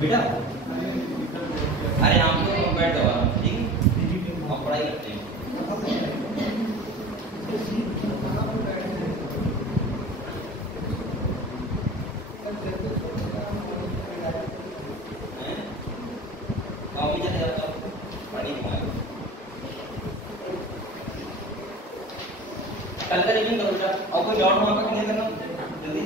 बेटा अरे आप लोग बैठ जाओ ठीक है और पढ़ाई करते हैं। कल का रिवीजन करो बेटा और कोई डाउट वहां पर क्लियर करना जल्दी।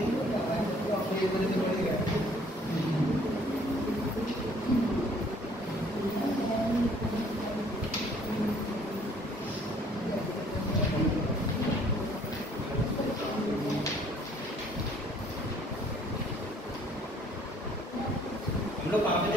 हम लोग कहाँ पे थे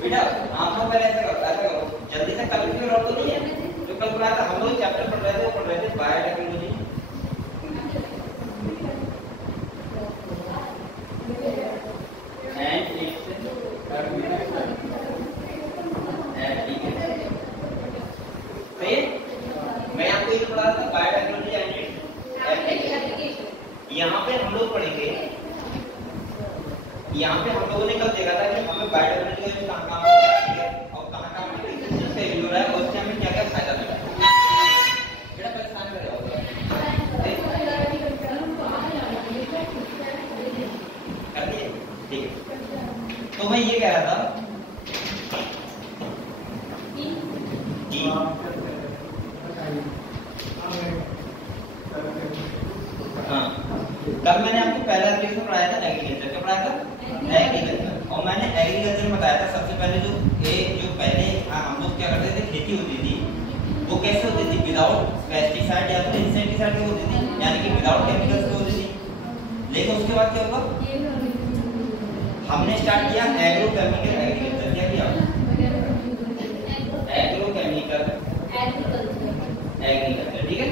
बेटा आप लोग पहले ऐसा करो जल्दी से कल की और तो नहीं है जो कल पढ़ाया था हम लोग चैप्टर पढ़ रहे थे बायोटेक्नोलॉजी एंड इट्स एप्लीकेशन। सही है मैं आपको ये पढ़ा था बायोटेक्नोलॉजी एंड इट्स एप्लीकेशन। यहाँ पे हम लोग पढ़ेंगे यहाँ पे हम लोगों ने कल देखा था कि हमें बायोटेक्नोलॉजी का काम काम और कहाँ रिसर्च से हो रहा है और उससे हमें क्या क्या फायदा मिला है। बेटा परेशान कर रहे हो कर दिए ठीक है। तो मैं ये कह रहा था कि हाँ कल मैंने आपको पहला एप्लीकेशन पढ़ाया था एग्रीकल्चर का पढ़ाया था एग्रीकल्चर और मैंने एग्रीकल्चर में बताया था सबसे पहले जो पहले हम लोग क्या करते थे खेती होती थी वो कैसे होती थी विदाउट पेस्टिसाइड या फिर इंसेक्टिसाइड की होती थी यानी कि विदाउट केमिकल्स की होती थी। लेकिन उसके बाद क्या होगा हमने स्टार्ट किया एग्रो केमिकल एग्रीकल्चर। क्या किया एग्रो केमिकल एग्रीकल्चर ठीक है।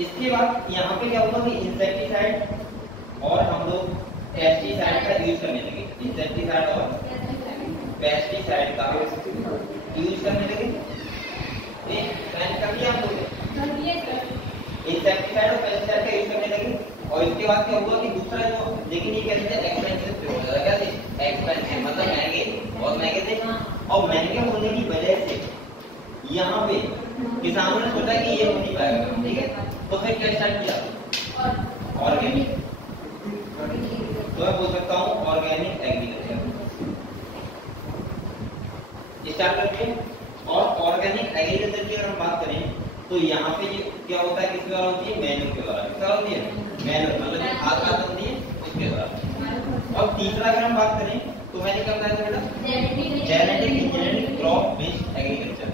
इसके बाद यहाँ पे क्या होगा कि इंसेक्टिसाइड और हम लोग पेस्टिसाइड का यूज करने लगे। इंसेक्टिसाइड और पेस्टिसाइड का यूज करने लगे। कर दिया हम लोग इंसेक्टिसाइड और पेस्टिसाइड का यूज करने लगे। और इसके बाद क्या हुआ कि दूसरा जो लेकिन ये कहते हैं एक्सपेंसिव हो जाएगा। क्या थे एक्सपेंसिव मतलब महंगे और महंगे थे और महंगे होने की वजह से यहाँ पे किसानों ने सोचा कि ये हो नहीं पाएगा ठीक है। तो फिर क्या स्टार्ट किया ऑर्गेनिक। तो मैं बोल सकता हूँ ऑर्गेनिक एग्रीकल्चर स्टार्ट करते हैं। और ऑर्गेनिक एग्रीकल्चर की अगर हम बात करें तो यहाँ पे क्या होता है किसके द्वारा होती है मैन्युअल के द्वारा। किसका होती है मैन्युअल मतलब खाद होती है उसके द्वारा। और तीसरा अगर हम बात करें तो मैंने क्या बताया था बेटा genetic engineering crop based agriculture.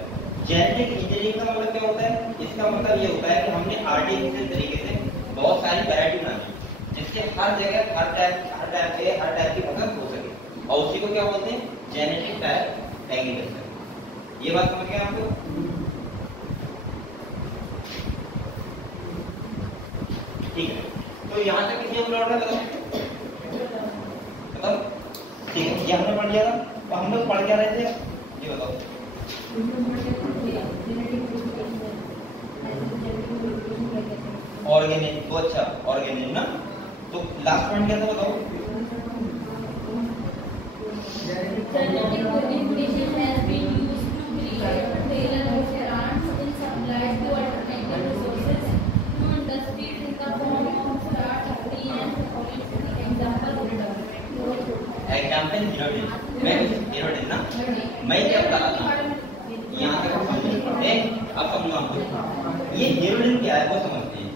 Genetic engineering का मतलब क्या होता है इसका मतलब ये होता है कि हमने आर्टिफिशियल तरीके से बहुत सारी वैरायटी बनाई जिससे हर जगह हर टाइप की फसल हो सके और उसी को क्या बोलते हैं जेनेटिक टाइप एग्रीकल्चर। ये बात समझ गए आपको। ठीक है तो यहाँ तक किसी को डाउट है बताओ ठीक है। ये हमने पढ़ लिया था तो हम लोग पढ़ क्या रहे थे ये बताओ। ऑर्गेनिक तो अच्छा ऑर्गेनिक ना तो लास्ट पॉइंट क्या था बताओ। एग्जाम्पल हीरोडिन ना मैं क्या बता रहा था यहाँ तक अब समझो आपको ये हेरोडिन क्या है वो समझते हैं,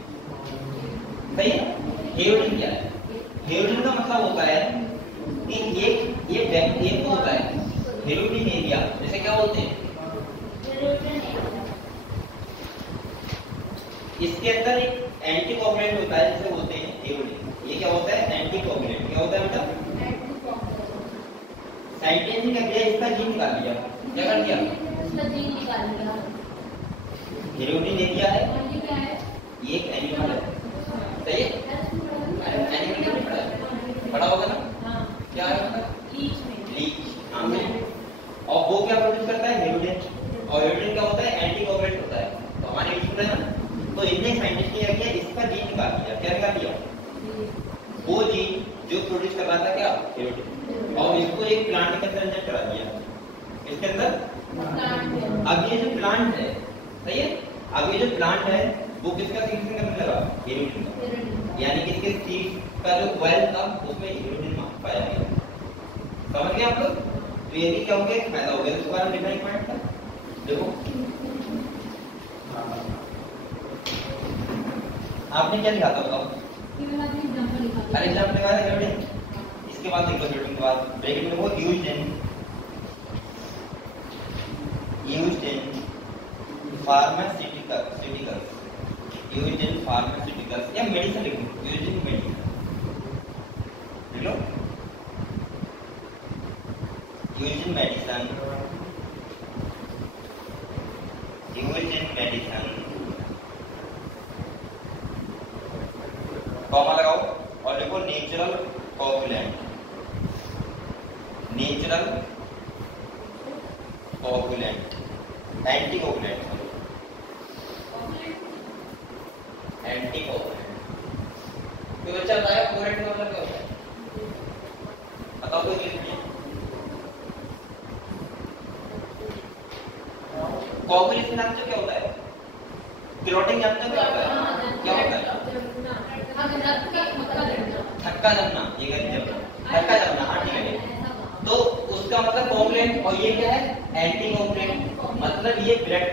सही है। हेरोडिन क्या है? हेरोडिन का मतलब होता है कि ये व्यक्ति एक होता है हेरोडिन एरिया, जैसे क्या बोलते हैं इसके अंदर एक एंटीकोगुलेंट होता है जिसे बोलते हैं हेरोडिन। ये क्या होता है? एंटीकोगुलेंट। क्या होता है बेटा? साइंटिस्ट ने क्या किया? इसका जीन निकाल लिया। क्या कर दिया? इसका जीन निकाल लिया। हेरोडिन एरिया है, ये क्या है? ये एक एनिमल है, सही है। एनिमल नहीं पढ़ा है? पढ़ा होगा ना? हाँ। क्या है उसका? लीच में। लीच। हाँ में। और वो क्या प्रोड्यूस करता है? हेरोडिन। और हेरोडिन क्या होता है? एंटीकोगुलेंट होता है। तो हमारे यूज है ना, तो इनने साइंटिस्ट ने क्या किया? इसका जीन निकाल लिया। क्या निकाल लिया? वो जीन जो प्रोड्यूस कर रहा था क्या? हेरोडिन। और इसको एक प्लांट के अंदर इंजेक्ट करा दिया। इसके अंदर अब ये जो प्लांट है, सही है, अब ये जो प्लांट है वो किसका सिंथेसिस करने लगा? हेरोडिन का। यानी कि इसके सीड का जो कॉइल था उसमें हेरोडिन पाया गया। समझ गए आप लोग? तो ये भी क्या हो गया? एक फायदा हो गया। इसके बारे में डिफाइन पॉइंट था, देखो आपने क्या लिखा था बताओ? अरे एग्जाम्पल लिखा था हेरोडिन। इसके बाद देखो हेरोडिन के बाद ब्रैकेट में वो यूज्ड इन फार्मास्यूटिकल्स या मेडिसिन लिखो, यूज्ड इन मेडिसिन लिख लो, यूज्ड इन मेडिसिन, कॉमा लगाओ और लिखो नेचुरल कोगुलेंट, एंटीकोगुलेंट। तो बच्चा बताया कोगुलेंट का मतलब क्या होता है? बताओ कोई इंग्लिश में। कोगुलेशन जानते हो क्या होता है? क्लॉटिंग जानते हो क्या होता है? क्या होता है? थक्का जमना, ये थक्का जमना। हाँ ठीक है। तो उसका मतलब कोगुलेंट, और ये क्या है? एंटीकोगुलेंट। मतलब ये ब्लड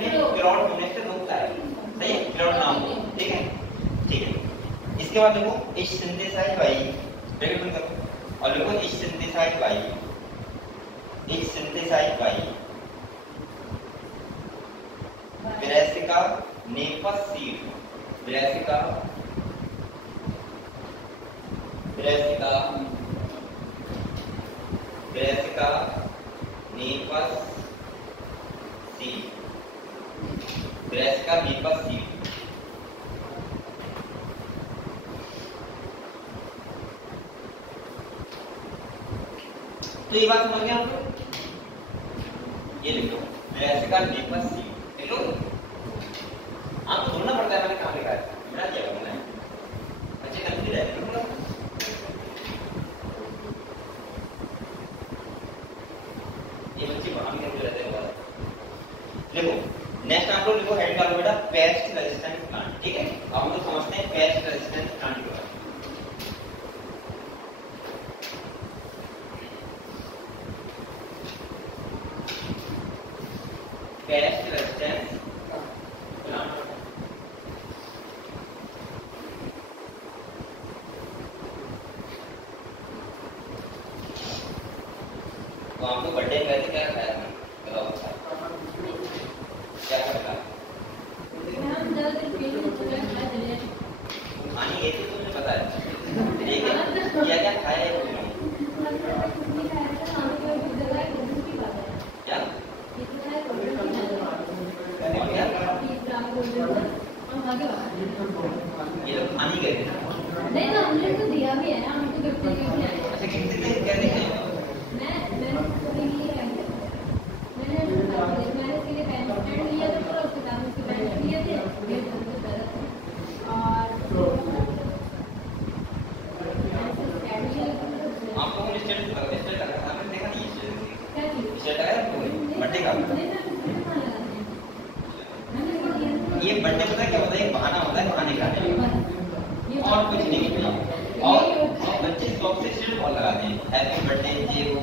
में क्लॉट होने से रोकता है, सही है, क्लॉट ना हो। ठीक है, ठीक है। इसके बाद देखो इज सिंथेसाइज्ड बाय, ब्रैकेट बंद करो और लिखो is synthesized by Brassica napus seed, Brassica napus seed. तो ये बात समझ गए आप लोग? ये लिखो ब्रासिका नेपस सीड, लिख लो। आपको ढूंढना पड़ता है मैंने कहाँ लिखा है, मिला दिया मैंने, बच्चे कंफ्यूज है। ये बच्चे वहां भी कंफ्यूज रहते हैं। देखो नेक्स्ट आप लोग लिखो हेड डालो बेटा पेस्ट रेजिस्टेंट प्लांट। ठीक है, अब हम लोग समझते हैं पेस्ट रेजिस्टेंट प्लांट के बारे में। पेस्ट रेजिस्टेंट प्लांट तो आपको बर्थडे में क्या खाया था? बताओ क्या खाया? खानी ये तो तुमने बताया, ठीक है, क्या क्या खाया है? क्या ये लोग खानी गए थे? नहीं ना, हमने तो दिया भी है ना, हमको गिफ्ट दिया भी है। अच्छा गिफ्ट देते हैं, क्या देते हैं? मैंने इसके लिए पेन स्टैंड लिया था, पूरा उसके साथ उसके पेन लिए थे और आपको मुझे स्टेटस लगा आपने देखा नहीं? क्या चीज? स्टेटस आया आपको बर्थडे का? ये बर्थडे पता है क्या होता है? एक बहाना होता है खाने का, और कुछ नहीं है। और बच्चे शौक से स्टेटस बहुत लगाते हैं, हैप्पी बर्थडे, ये वो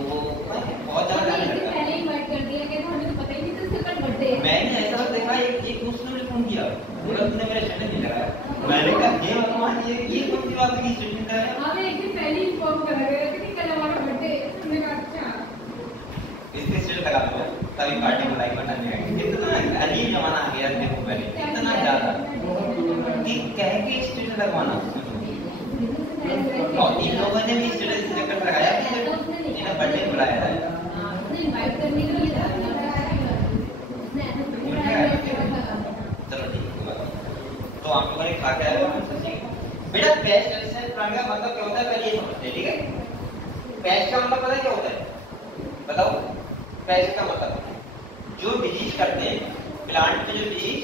बहुत ज्यादा गाने लगता है। पहले इनवाइट कर दिया कि हमें तो पता ही नहीं था इसका कल बर्थडे है। मैंने ऐसा देखा एक दूसरे ने फोन किया, बोला तूने मेरा स्टेटस नहीं लगाया। मैंने कहा हे भगवान, ये कौन सी बात की स्टेटस लगा है? हमें एक दिन पहले इन्फॉर्म करा गया था कि कल हमारा बर्थडे है। हमने कहा अच्छा इसके स्टेटस लगा दो, तभी पार्टी को लाइक बटन देगा। इतना अजीब जमाना आ गया देखो, पहले इतना ज्यादा कि कह के स्टेटस लगवाना। और इन लोगों ने भी स्टेटस इस चक्कर लगाया कि इन्हें बर्थडे बुलाया है। इनवाइट करने के लिए चलो ठीक है, तो आप लोगों ने खा के आए हो बेटा। पेस्ट रेजिस्टेंट प्लांट का मतलब क्या होता है पहले ये समझते हैं, ठीक है। पेस्ट का मतलब पता है क्या होता है, बताओ। पेस्ट का मतलब जो डिजीज करते हैं प्लांट में, जो डिजीज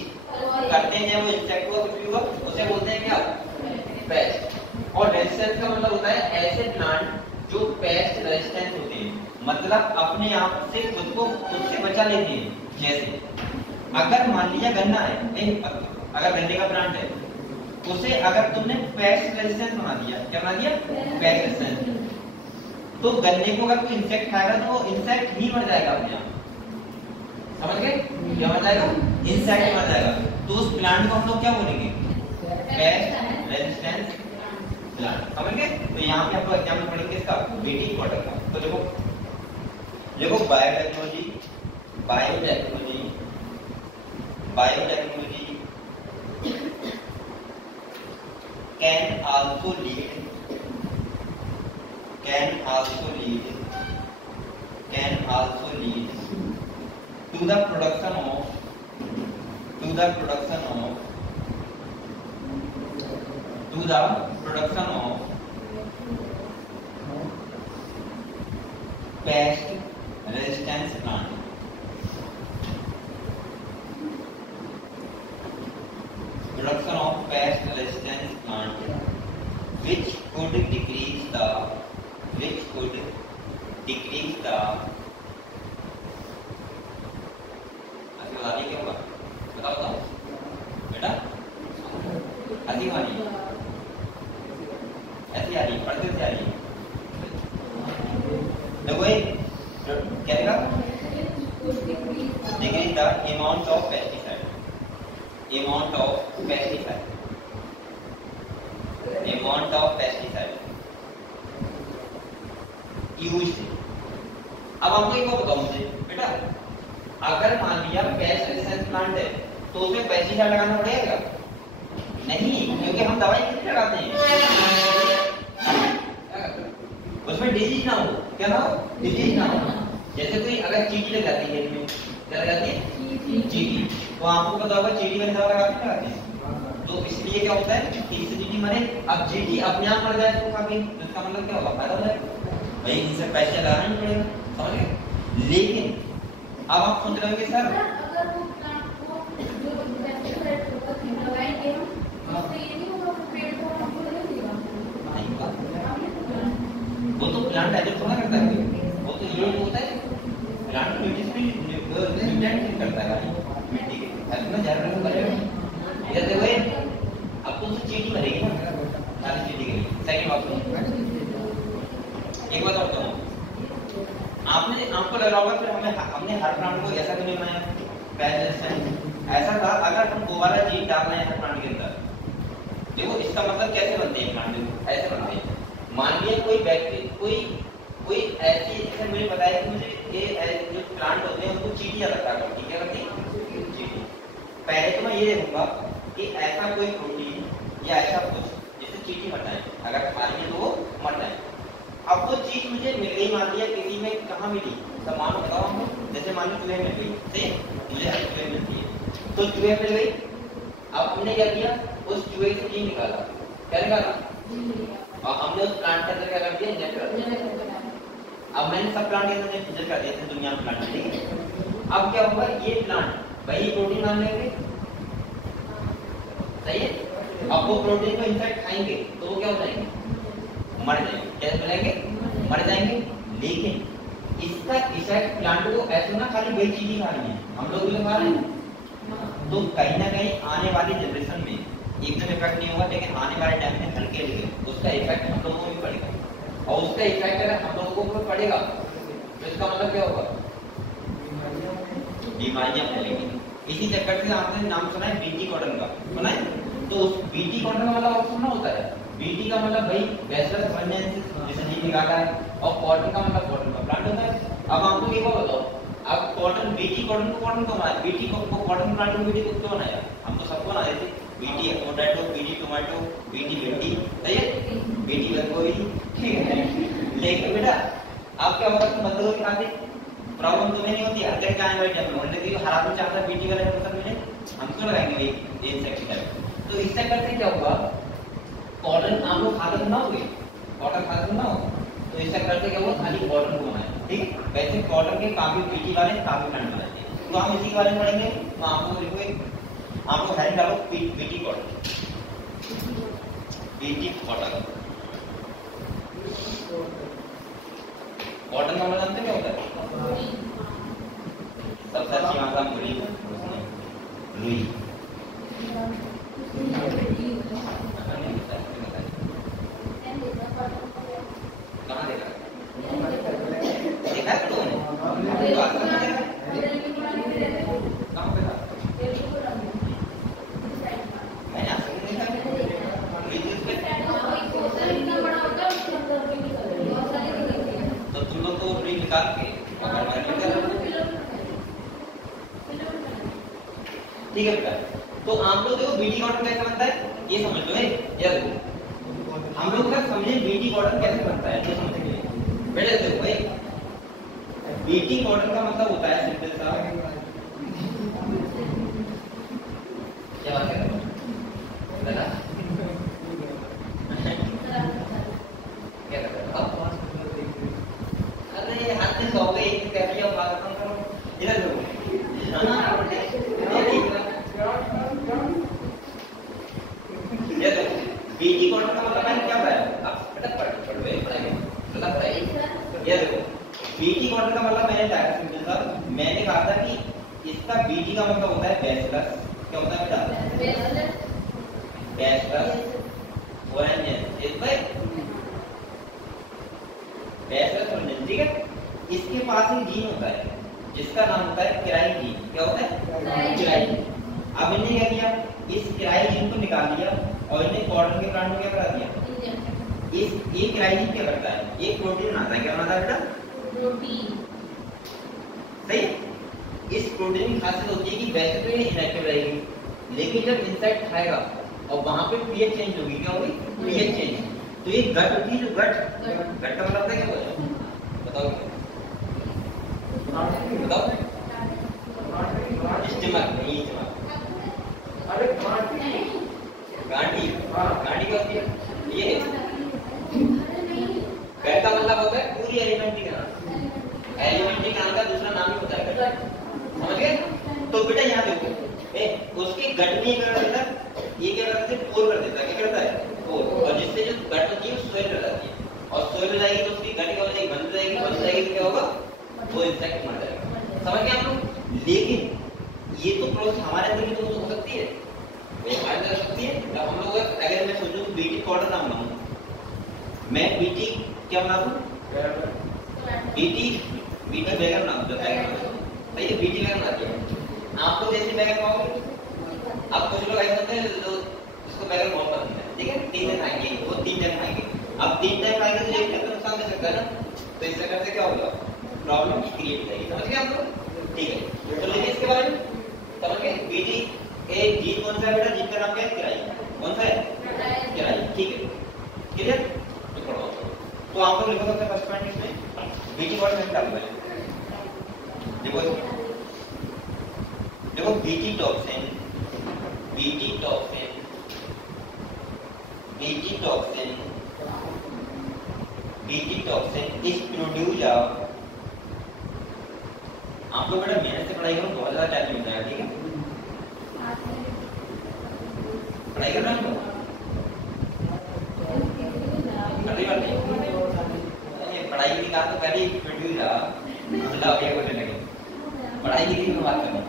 करते हैं, वो इंसेक्ट हुआ कुछ भी हुआ, उसे बोलते हैं क्या, पेस्ट। और रेजिस्टेंस का मतलब होता है ऐसे प्लांट जो पेस्ट रेजिस्टेंस होते हैं, मतलब अपने आप से खुद को खुद से बचा लेते हैं। जैसे अगर मान लीजिए गन्ना है, अगर गन्ने का प्लांट है, उसे अगर तुमने पेस्ट रेजिस्टेंस बना दिया, क्या बना दिया, पेस्ट रेजिस्टेंस, तो गन्ने को अगर कोई इंसेक्ट खाएगा तो वो इंसेक्ट ही मर जाएगा अपने आप। समझ गए, क्या मर जाएगा, इंसेक्ट मर जाएगा। तो उस प्लांट को हम लोग क्या बोलेंगे, पेस्ट रेजिस्टेंस प्लांट। समझ गए। तो यहाँ पे आपको एग्जाम्पल पढ़ेंगे इसका, वेटिंग वाटर का। तो देखो biotechnology, biotechnology, biotechnology can also lead to the production of pest resistance plant. Production of pest resistance plant which could decrease the अधिवानी क्या होगा, बताओ बेटा। अधिवानी ऐसी आ रही, पढ़ते से आ रही है। देखो क्या देगा, decrease the amount of pesticide, used. अब आपको एक बात बताओ मुझे बेटा, अगर मान लिया पेस्ट रेजिस्टेंस प्लांट है तो उसमें पेस्टिसाइड लगाना पड़ेगा नहीं, क्योंकि हम दवाई कितनी लगाते हैं, उसमें डिजीज ना हो, क्या ना हो, डिजीज ना हो। जैसे कोई अगर चीटी लग जाती है इसमें, क्या लग जाती है, चीटी, तो आपको पता होगा चीटी में दवा लगाते हैं। तो इसलिए क्या होता है कि इससे चीटी मरे, अब चीटी अपने आप मर जाए तो खा के, इसका मतलब क्या होगा, फायदा हो जाएगा भाई, इनसे पैसे लगाना नहीं पड़ेगा। समझ गए। लेकिन अब आप सोच रहे होंगे सर अगर वो प्लांट को जो पेस्टिसाइड लगाएंगे हम, तो ये नहीं होगा पेड़ को हमको नहीं देगा, वो तो प्लांट एडजस्ट थोड़ा करता है, वो तो ये होता है प्लांट न्यूट्रिएंट करता है। ठीक है, ऐसा ध्यान रखो करेगा। इधर देखो अब तो उससे चीटी मरेगी ना, सारी चीटी के लिए। सेकंड बात, एक बात और बताऊं, आपको लगा होगा फिर हमने हर प्लांट को ऐसा क्यों नहीं बनाया, पेस्ट ऐसा था। अगर हम दोबारा चीज डाल रहे हैं प्लांट के अंदर, देखो इसका मतलब कैसे बनते हैं प्लांट, ऐसे बनते हैं। मान लिया कोई बैक्टीरिया, कोई ऐसी, जैसे मुझे बताया कि मुझे ये जो प्लांट होते हैं उनको चीटी ज्यादा करती है, क्या करती है, चीटी। पहले तो मैं ये देखूंगा कि ऐसा कोई प्रोटीन या ऐसा कुछ जिससे चीटी मर जाए, अगर हमारे लिए तो वो मर जाए। अब वो चीज मुझे मिल गई, मान लिया किसी में, कहाँ मिली, सब मानो बताओ हमको। जैसे मान लो चूहे मिल गई, सही, मुझे हर चूहे मिलती है, तो चूहे मिल गई। अब हमने क्या किया, उस चूहे से जीन निकाला, क्या निकाला, और हमने उस प्लांट के अंदर क्या कर दिया, इंजेक्ट कर दिया। अब मैंने सब प्लांट के अंदर इंजेक्ट कर दिया, दुनिया में प्लांट, ठीक है। अब क्या होगा, ये प्लांट वही प्रोटीन मान लेंगे, सही है। अब वो प्रोटीन को इंसेक्ट खाएंगे तो वो क्या हो जाएंगे, मर जाएंगे। कैसे बनेंगे, मर जाएंगे। लेकिन इसका इफेक्ट प्लांट को ऐसे ना खाली वही चीज ही खा रही है, हम लोग भी खा रहे हैं, तो कहीं ना कहीं आने वाली जनरेशन में एकदम इफेक्ट नहीं होगा, लेकिन आने वाले टाइम में हल्के हल्के उसका इफेक्ट हम लोगों को भी पड़ेगा। और उसका इफेक्ट अगर हम लोगों को भी पड़ेगा तो इसका मतलब क्या होगा, बीमारियां फैलेंगी। इसी चक्कर से आपने नाम सुना है बीटी कॉटन का, सुना है? तो उस बीटी कॉटन का मतलब और सुनना होता है, बीटी का मतलब भाई बैचलर फर्नेंसिस जैसे जी निकाला है, और कॉटन का मतलब कॉटन का प्लांट होता है। अब आपको एक बात बताओ, अब कॉटन बीटी कॉटन को कॉटन क्यों बनाया, बीटी को कॉटन प्लांट को बीटी को क्यों बनाया? हम तो सबको बना देते, BT potato, BT tomato, BT भिंडी, सही है, बीटी बंदगोभी, ठीक है। लेकिन बेटा आप क्या होगा, तुम बंदगोभी खाते, प्रॉब्लम तुम्हें नहीं होती, हर जगह आने वाली डेवलपमेंट लेकिन हरा तो चाहता है बीटी वाले फसल मिले, हम क्यों लगाएंगे भाई इंसेक्टिसाइड? तो इस चक्कर से क्या होगा, कॉटन आप लोग खाते ना होगे, कॉटन खाते ना हो, तो इस चक्कर से क्या होगा, खाली कॉटन को बनाए, ठीक है। वैसे कॉटन के काफी बीटी वाले काफी प्लांट बनाते हैं, तो हम इसी के बारे में पढ़ेंगे। तो आपको लिखो, आपको हेडिंग डालो BT cotton, BT cotton. Cotton का मतलब जानते क्या होता है? सबसे अच्छी भाषा में रुई, रुई कहाँ देखा, देखा है तुमने? कहाँ पे था? मैंने आपसे नहीं देखा, तो तुम लोग तो रुई निकाल के ठीक है बेटा। तो आप लोग देखो बीटी कॉटन कैसे बनता है ये समझ लो, ये देखो हम लोग का समझे बीटी कॉटन कैसे बनता है ये समझने के लिए। बेटा देखो भाई, बीटी कॉटन का मतलब होता है सिंपल सा, क्या बात कर रहे हो क्या कर रहे हो? अरे हाथ में सो गए, कैसे आप बात करो, इधर देखो बीटी कॉटन का मतलब मैंने क्या बताया, आप बेटा पढ़ ये देखो बीटी कॉटन का मतलब मैंने बताया सिंपल सा, मैंने कहा था कि इसका बीटी का मतलब होता है बैचलर, क्या होता है बेटा? बैचलर ओरेंजन, इस भाई बैचलर ओरेंजन, ठीक है। इसके पास एक जीन होता है जिसका नाम होता है किराई जीन, क्या होता है? किराई। अब इन्हें क्या किया, इस किराई जीन को निकाल दिया और इन्हें कॉटन के प्लांट में क्या करा दिया, इस ये किराई जीन क्या करता है, एक प्रोटीन बनाता है, क्या बनाता है बेटा? प्रोटीन, सही। इस प्रोटीन की खासियत होती है कि वैसे तो ये इनएक्टिव रहेगी, लेकिन जब इंसेक्ट खाएगा और वहां पे पीएच चेंज होगी, क्या होगी? PH change. तो ये गट होती है, जो गट का मतलब क्या होता है, बताओ बताओ? स्टिमक नहीं, अरे गांडी, गांडी क्या होती है? ये गट का मतलब होता है पूरी एलिमेंट्री का नाम, एलिमेंट्री का दूसरा नाम ही होता है गट, समझ गए? तो बेटा यहाँ देखो, उसके गट में क्या कर देता है, ये क्या कर देता है, पोर कर देता है, क्या करता है? पोर, और जिससे जो गट होती है वो सोइल हो जाती है, और सोइल हो जाएगी तो उसकी गट क्या हो जाएगी, बंद जाएगी, तो क्या होगा, वो इंसेक्ट मर जाएगा, समझ गए आप लोग? लेकिन ये तो प्रोसेस हमारे अंदर भी तो हो सकती है, हमारे अंदर सकती है। तो हम लोग अगर मैं सोचूं बीटी कॉटन नाम बनाऊं, मैं बीटी क्या बना दूं, बीटी बीटी बैगन बना दूं, भाई ये बीटी बैगन बनाती है, आपको जैसे बैगन पाओगे, आप कुछ लोग ऐसे होते हैं जो जिसको बैगन बहुत पसंद है, ठीक है, 3 दिन खाएंगे, वो 3 दिन खाएंगे, अब 3 टाइम खाएंगे तो एक टाइम नुकसान दे सकता है ना, तो इस चक्कर से क्या होगा, प्रॉब्लम क्रिएट हो जाएगी, समझ गए आप लोग? ठीक है, तो लिखिए इसके बारे में, समझ गए? बीटी एक जीन कौन सा है बेटा, जीन का नाम क्या है? किराई, कौन सा है? किराई, ठीक है, क्लियर? तो आप लोग लिखो सबसे फर्स्ट पॉइंट इसमें बीटी कॉटन में डाल दो, देखो देखो BT toxin, BT toxin, BT toxin, BT toxin is produced, आप लोग बेटा मेहनत से पढ़ाई करो, बहुत ज्यादा टाइम मिल जाएगा, ठीक है? पढ़ाई करना है तो पढ़ाई की बात तो पहले प्रोड्यूस पढ़ाई की बात करें,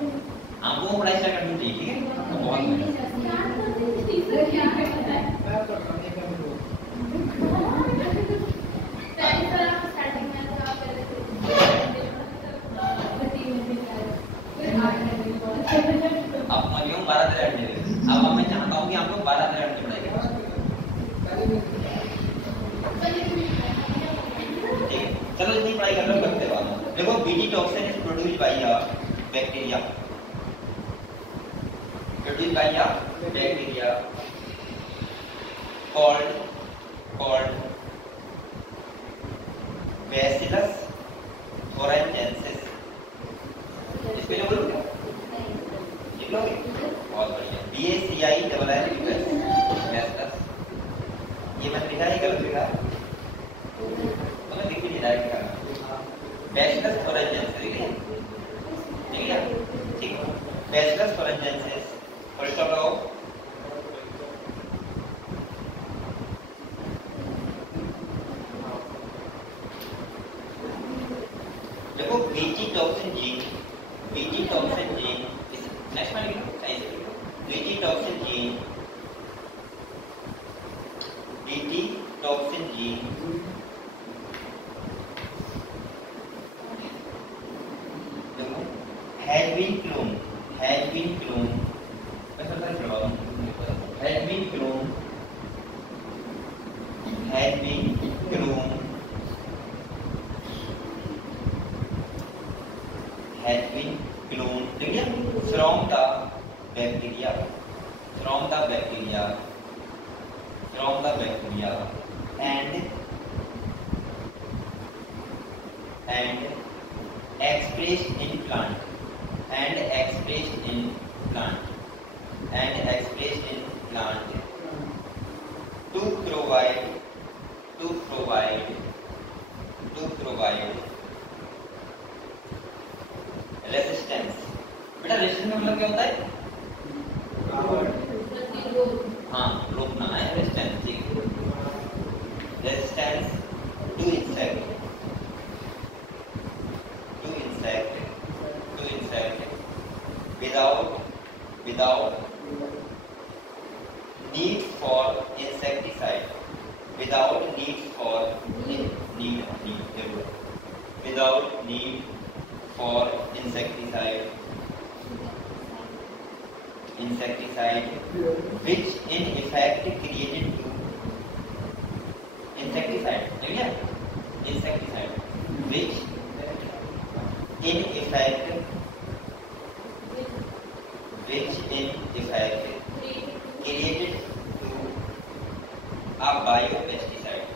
आपको पढ़ाई स्टार्ट करनी चाहिए, ठीक है? तो बहुत बताऊं कि आपको 12 तरह की पढ़ाई ठीक है। चलो इतनी पढ़ाई कर लो, करते बाद देखो BT toxin is produced by a bacteria, produced by a bacteria called Bacillus thuringiensis। इसको जो बोलोगे लिख लोगे, बहुत बढ़िया। BACILLUS Bacillus, ये मैंने लिखा है गलत लिखा है तो मैं लिख भी नहीं रहा है क्या Bacillus thuringiensis ठीक है ठीक है ठीक है Bacillus thuringiensis first of all देखो BT toxin gene next one लिखो ऐसे बीटी टॉक्सिन जीन देखो has been cloned has been cloned ठीक है from the bacteria and expressed in plant to provide resistance. बेटा रेजिस्टेंस मतलब क्या होता है? हाँ रोकना है रेजिस्टेंस ठीक है। Resistance to insect without need for insecticide without need for insecticide which in effect created to insecticide which in effect created to a biopesticide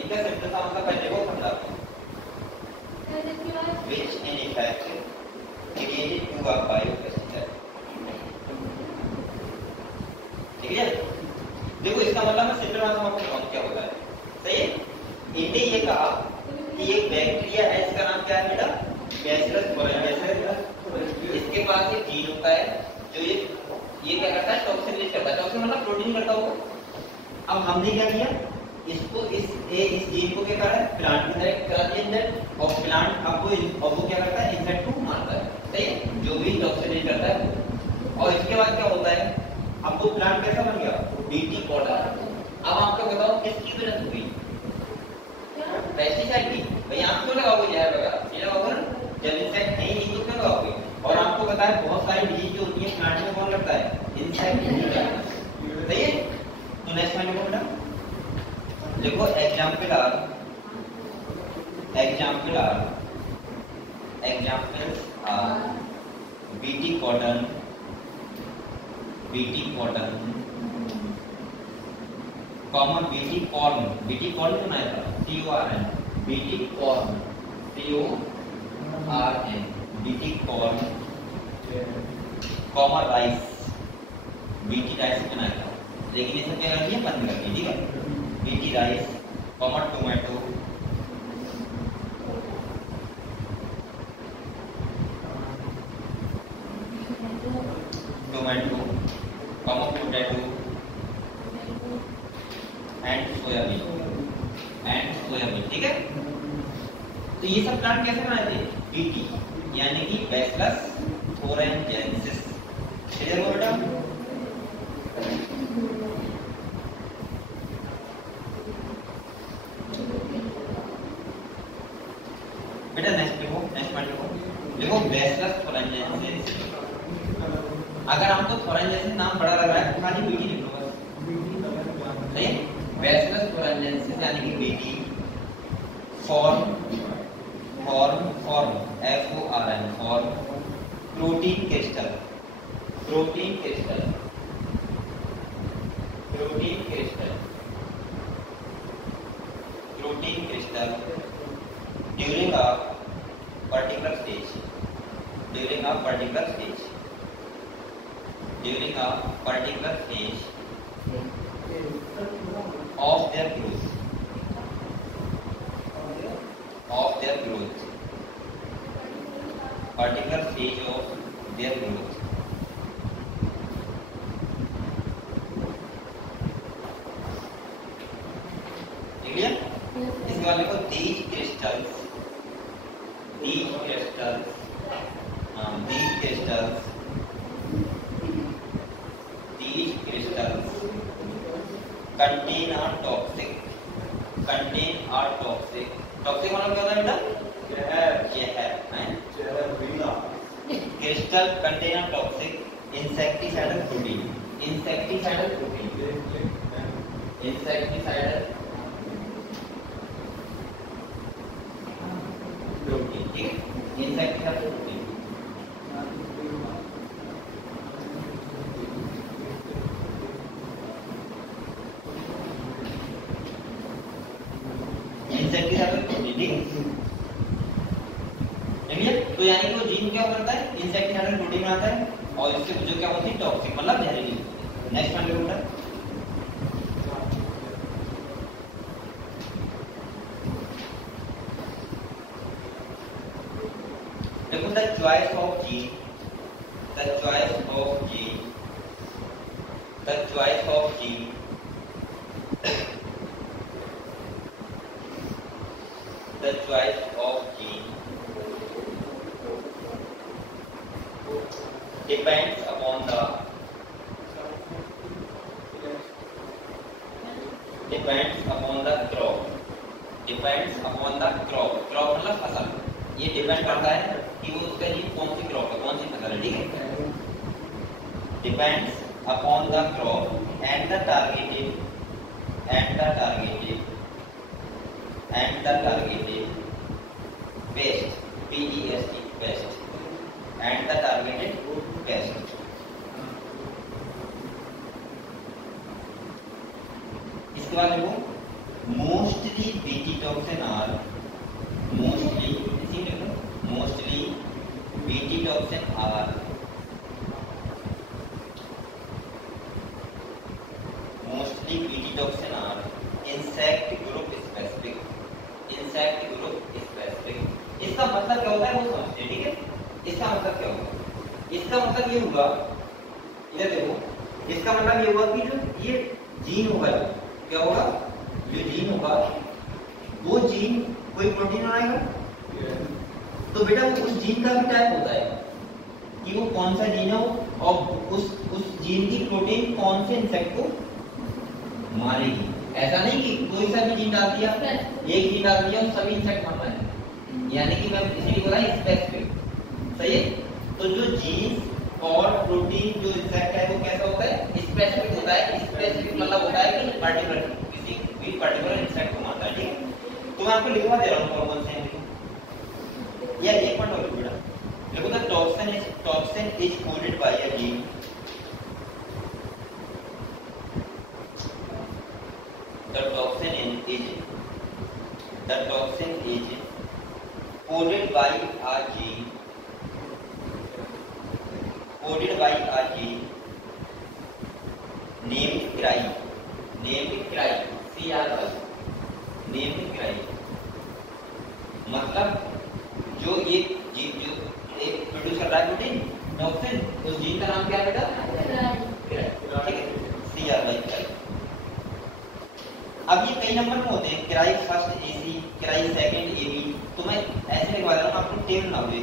इनका सिंपल सा मतलब पहले वो समझाता हूँ which in effect created to a biopesticide ठीक है। देखो इसका मतलब मैं सिंपल भाषा में आपको बताऊँ क्या होता है सही है। इनने ये कहा कि एक बैक्टीरिया है इसका नाम क्या है बेटा बैसिलस thuringiensis। इसके पास एक जीन होता है जो ये क्या करता है टॉक्सिन रिलीज करता है। टॉक्सिन मतलब प्रोटीन करता होगा। अब हमने क्या किया इसको इस जीन को क्या करा प्लांट की तरह करा दिया अंदर और प्लांट आपको वो क्या करता है इंसेक्ट को मारता है सही है जो भी टॉक्सिन रिलीज करता है। और इसके बाद क्या होता है अब वो प्लांट कैसा बन गया बीटी कॉटन। अब आपको बताओ किसकी वजह हुई पेस्टिसाइड की। भाई आप क्यों लगाओगे जहर वगैरह ये लगाओगे ना जब इंसेक्ट नहीं तो क्यों लगाओगे। और आपको पता है बहुत सारी डिजीज जो होती है प्लांट में कौन लगता है इंसेक्ट सही है। तो नेक्स्ट वन बेटा देखो example are BT cotton common BT corn बनाया था CORN BT corn BT corn common rice BT rice बनाया था लेकिन इसे क्या कर दिया बंद कर दिया ठीक है। BT rice common tomato common potato and soybean ठीक है। तो ये सब प्लांट कैसे बनाए थे बीटी यानी कि बैसिलस thuringiensis क्लियर हो बेटा। बेटा नेक्स्ट पॉइंट देखो बैसिलस thuringiensis अगर हमको थोरेंजेंसिस नाम बड़ा लग रहा है तो खाली बीटी लिख लो बस। सही? बैसिलस थोरेंजेंसिस यानी कि BT. Form FORM form protein crystal during a particular stage of their growth particular stage of their growth। Clear? इसके बाद देखो these crystals contain are toxic toxic मतलब क्या होता है बेटा? Crystal contain are toxic insecticidal protein ठीक है? insecticidal protein तो यानी कि वो जीन क्या करता है? इंसेक्टिसाइडल प्रोटीन बनाता है और इससे जो क्या होती है? टॉक्सिक मतलब जहरीली। नेक्स्ट वन बेटा देखो the choice of gene depends upon the crop मतलब फसल। ये डिपेंड करता है कि वो उसका जीन कौन सी क्रॉप है, कौन सी फसल है। ठीक है? Depends upon the crop and the targeted pest PEST and the targeted pest। इसके बाद देखो mostly BT toxin are mostly BT toxin are insect group specific. इसका मतलब क्या होता है वो समझते हैं। ठीक है? इसका मतलब क्या होगा? इसका मतलब ये होगा, इधर देखो, इसका मतलब ये होगा कि जो ये जीन होगा, क्या होगा? जो जीन होगा वो जीन कोई प्रोटीन बनाएगा। तो बेटा उस जीन का भी टाइप होता है कि वो कौन सा जीन है और उस जीन की प्रोटीन कौन से इंसेक्ट को मारेगी। ऐसा नहीं कि कोई सा भी जीन डाल दिया, एक जीन डाल दिया और सभी इंसेक्ट मर रहे हैं। यानी कि मैं इसलिए बोला स्पेसिफिक। सही है? तो जो जीन और प्रोटीन जो इंसेक्ट है वो कैसा होता है? स्पेसिफिक होता है। स्पेसिफिक मतलब होता है कि पर्टिकुलर किसी भी पर्टिकुलर इंसेक्ट को मारता है। ठीक है? तो मैं आपको लिखवा दे रहा हूँ कौन से हैं या एक पॉइंट और बेटा देखो the toxin is coded by a gene. The toxin is coded by a gene named CRY मतलब जो ये जीन जो एक प्रोड्यूस कर रहा है प्रोटीन टॉक्सिन, उस जीन का नाम क्या है बेटा? ठीक है? CRY। अब ये कई नंबर में होते हैं, किराई फर्स्ट AC, किराई सेकंड AB। तो मैं ऐसे लिखवा रहा हूँ आपको टेबल ना हुए।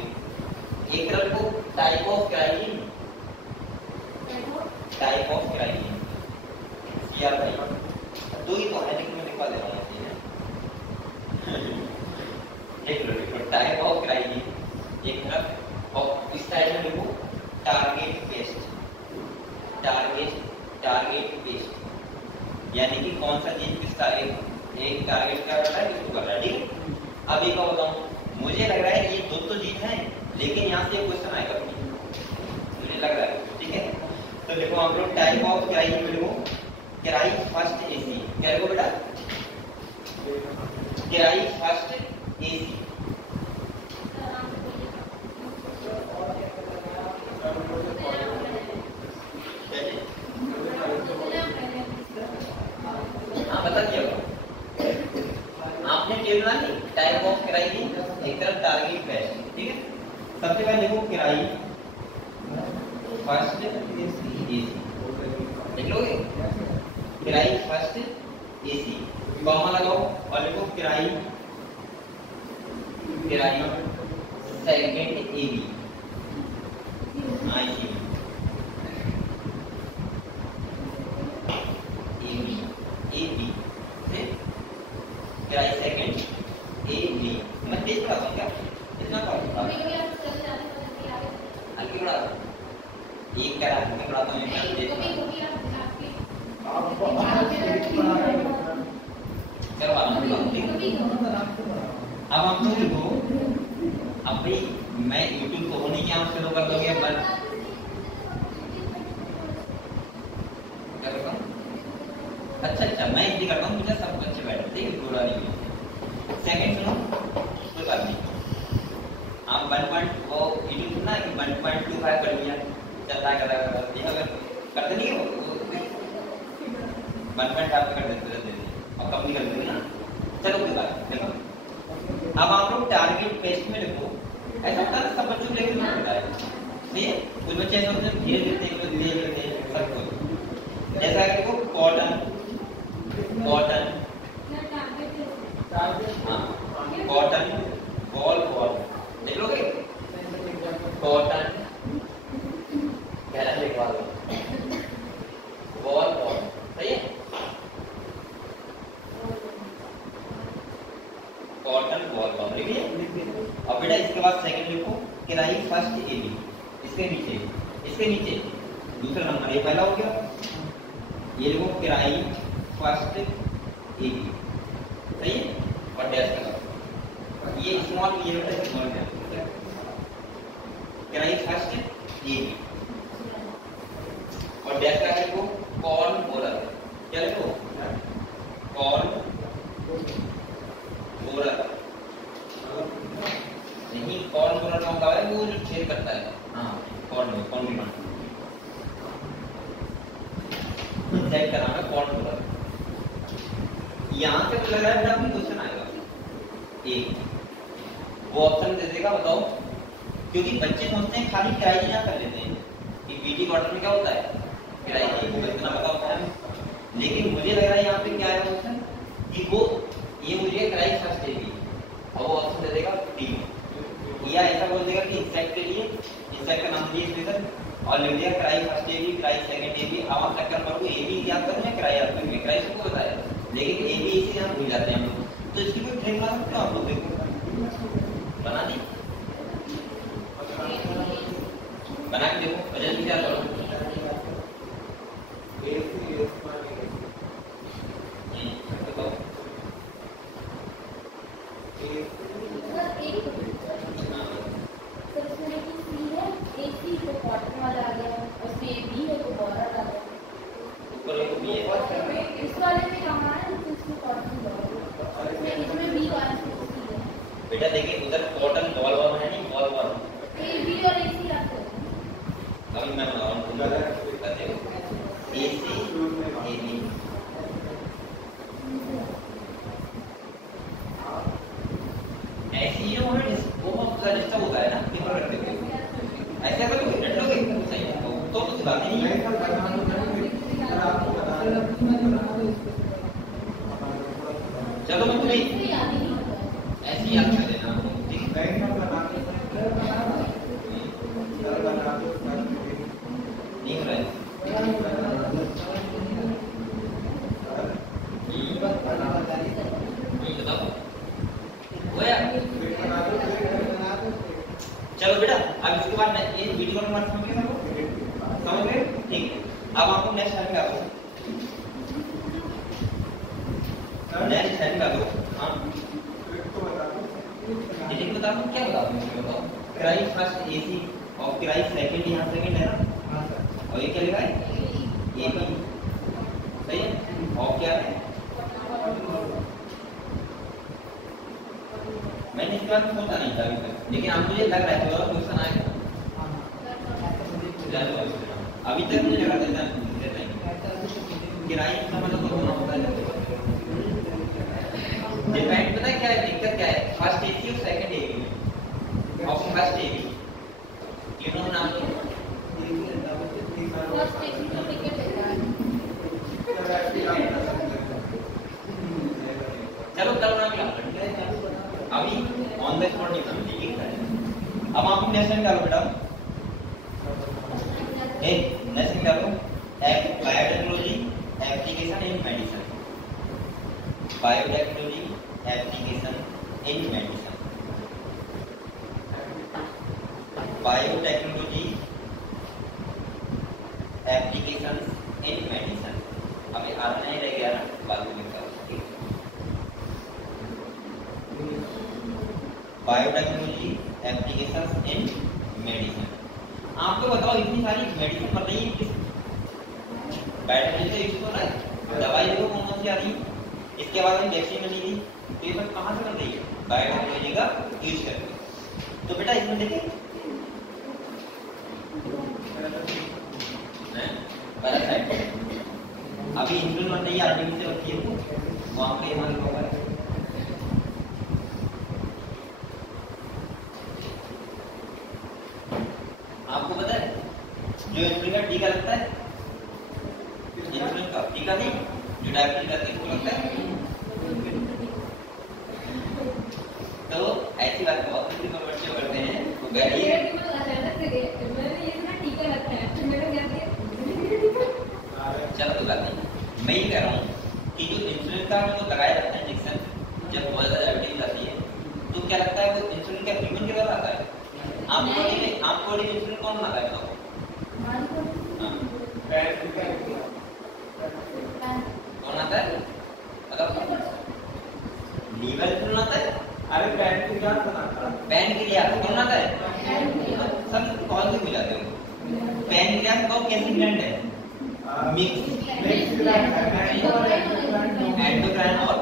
एक तरफ को टाइप ऑफ किराई CRY दो ही तो है लेकिन मैं लिखवा दे रहा हूँ। एक टाइप ऑफ किराई एक तरफ और इस साइड में लिखो टारगेट पेस्ट। टारगेट पेस्ट, यानी कि कौन सा चीज किस टारगेट, एक टारगेट क्या कर रहा है, किसको कर रहा है, ठीक है। अब एक और बताऊं, मुझे लग रहा है ये दो तो चीज है, लेकिन यहाँ से क्वेश्चन आएगा मुझे लग रहा है, ठीक है। तो देखो हम लोग टाइप ऑफ किराई में लिखो, किराई फर्स्ट एसी, क्या लिखो बेटा, किराई फर्स्ट एसी। हाँ बता दिया आपने, टेबल बना ली, टाइप ऑफ किराई की, एक तरफ टारगेट पेस्ट, ठीक है। सबसे पहले देखो किराई फर्स्ट एसी, देख लोगे, किराई फर्स्ट एसी, कॉमा लगाओ और लिखो किराई, किराई सेकंड एबी, एबी एबी, किराई सेकंड एबी। मैं तेज पढ़ाता हूँ क्या, इतना पढ़ाता हूँ हल्की पढ़ाता हूँ, एक कह रहा है मैं पढ़ाता हूँ, अब हम लोग देखो, अब भाई मैं यूट्यूब को नहीं यहाँ शुरू कर दोगे, अच्छा मैं इसी करता हूँ, मुझे सब बच्चे बैठे, ठीक है, थोड़ा नहीं। सेकंड सुनो, कोई बात नहीं, आप 1.2 वो यूट्यूब सुनना है कि 1.25 कर लिया, चलता है अगर करते नहीं है 1.5 कर देते और कम नहीं कर देंगे ना। चलो कोई बात देखो, अब आप लोग टारगेट पेस्ट में लिखो, ऐसा होता है सब बच्चों को लेकर नहीं होता है, ठीक है। कुछ बच्चे ऐसे होते हैं धीरे धीरे सब कुछ, जैसा कि देखो कॉटन, कॉटन, हाँ कॉटन बॉल बॉल, देख लोगे, कॉटन क्या लिखवा दो, बॉल बॉल, सही है, कॉटन बॉल बॉल लिखिए। अब बेटा इसके बाद सेकंड लिखो, किराई फर्स्ट एबी, इसके नीचे दूसरा नंबर, ये पहला हो गया, ये लिखो किराई फर्स्ट एबी, सही है, और डैश लगाओ, ये स्मॉल, ये बेटा स्मॉल है, किराई फर्स्ट एबी और डैश लगा लिखो कॉर्न बोलर, क्या लिखो, कॉर्न बोलर, नहीं कॉर्न बोलर का होता है वो जो छेद करता है, हाँ कॉर्न भी सेट कराना कॉर्न बोलर। यहाँ से तो लग रहा है आपको क्वेश्चन आएगा, एक वो ऑप्शन दे देगा, बताओ, क्योंकि बच्चे सोचते हैं खाली किराई ना कर लेते हैं कि पीटी क्वार्टर में क्या होता है, किराई को इतना पता होता है, लेकिन मुझे लग रहा है यहाँ पे क्या है ऑप्शन कि वो ये मुझे किराई फर्स्ट एबी, और वो ऑप्शन दे देगा डी, या ऐसा बोल देगा कि इंसेक्ट के लिए इंसेक्ट का नाम दिए स्पेशल और लिख दिया किराई फर्स्ट एबी, किराई सेकंड एबी। अब आप चक्कर नंबर को एबी याद करो या किराई याद करेंगे, किराई सबको बताया, लेकिन एबी इसी हम भूल जाते हैं हम लोग, तो इसकी कोई ट्रेन बना सकते हो आप लोग, देखो बना दी, बना के देखो, वजन भी क्या करो, बेटा देखिए उधर कॉटन बॉल बॉल है नहीं, बॉल बॉल एबी और एसी रखो, अभी मैं बता रहा हूँ, एसी एबी, ऐसी जो है वो डिस्टर्ब होता है ना, पेपर रखते हुए ऐसा करोगे रट लोगे सही तो कुछ बात नहीं है, चलो मैं तुम्हें ऐसे ही याद कर देना, ठीक है, नहीं हो रहा है, बताओ होया, चलो बेटा अब इसके बाद ये वीडियो नंबर समझ गए, ठीक है। अब आपको नेक्स्ट हेडिंग कर दो, नेक्स्ट हेडिंग कर दो। हाँ हेडिंग बता दो, क्या बता दूं इसमें बताओ। किराई फर्स्ट एसी और किराई सेकंड, यहाँ सेकंड है ना। हाँ सर। और ये क्या लिखा है? ये भी सही है। और क्या है? मैंने इसके बारे में सोचा नहीं था अभी तक, लेकिन अब मुझे लग रहा है थोड़ा क्वेश्चन आएगा। अभी तक मुझे लगा देता है किराए का मतलब तो होना होता है। डिपेंड पता है क्या है, दिक्कत क्या है? फर्स्ट एसी और सेकंड एसी में, और फर्स्ट एसी तीनों नाम लो। फर्स्ट एसी तो टिकट देता है। चलो कल नाम ला अभी ऑन द स्पॉट नहीं समझेगी। अब आप नेक्स्ट टाइम डालो बेटा, एक नेक्स्ट डालो biotechnology application in medicine, biotechnology application in medicine, biotechnology application in medicine. अभी आधा नहीं रह गया ना, बाद में लिखा बायोटेक्नोलॉजी एप्लीकेशंस इन मेडिसिन। आपको बताओ इतनी सारी मेडिसिन बन रही है, किस बायोटेक्नोलॉजी से यूज हो रहा है? दवाई देखो कौन कौन सी आ रही है, इसके बाद में वैक्सीन बनी थी, तो ये सब कहाँ से बन रही है? बायोटेक्नोलॉजी का यूज करके। तो बेटा इसमें देखिए पैरासाइट, अभी इंसुलिन बन रही है, आर्टिफिशियल होती है, वहां पे हमारे को आपको पता है जो इंसुलिन का टीका लगता है, इंसुलिन का टीका नहीं, जो डायबिटीज का टीका लगता है, तो ऐसी बात बहुत सी बच्चे करते हैं। तो बैठिए, चलो तो बात नहीं, मैं ये कह रहा हूँ कि जो इंसुलिन का जो लगाया जाता है इंजेक्शन, जब बहुत ज्यादा डायबिटीज आती है, तो क्या लगता है वो इंसुलिन का ह्यूमन के द्वारा आता है? आपको इंसुलिन कौन बनाता है बताओ? कौन आता है? लीवर इंसुलिन आता है? अरे पैनक्रियास बनाता है। पैनक्रियास कौन आता है? सब कौन से मिलाते हो? पैनक्रियास का कैसी ग्लैंड है? एंडोक्राइन और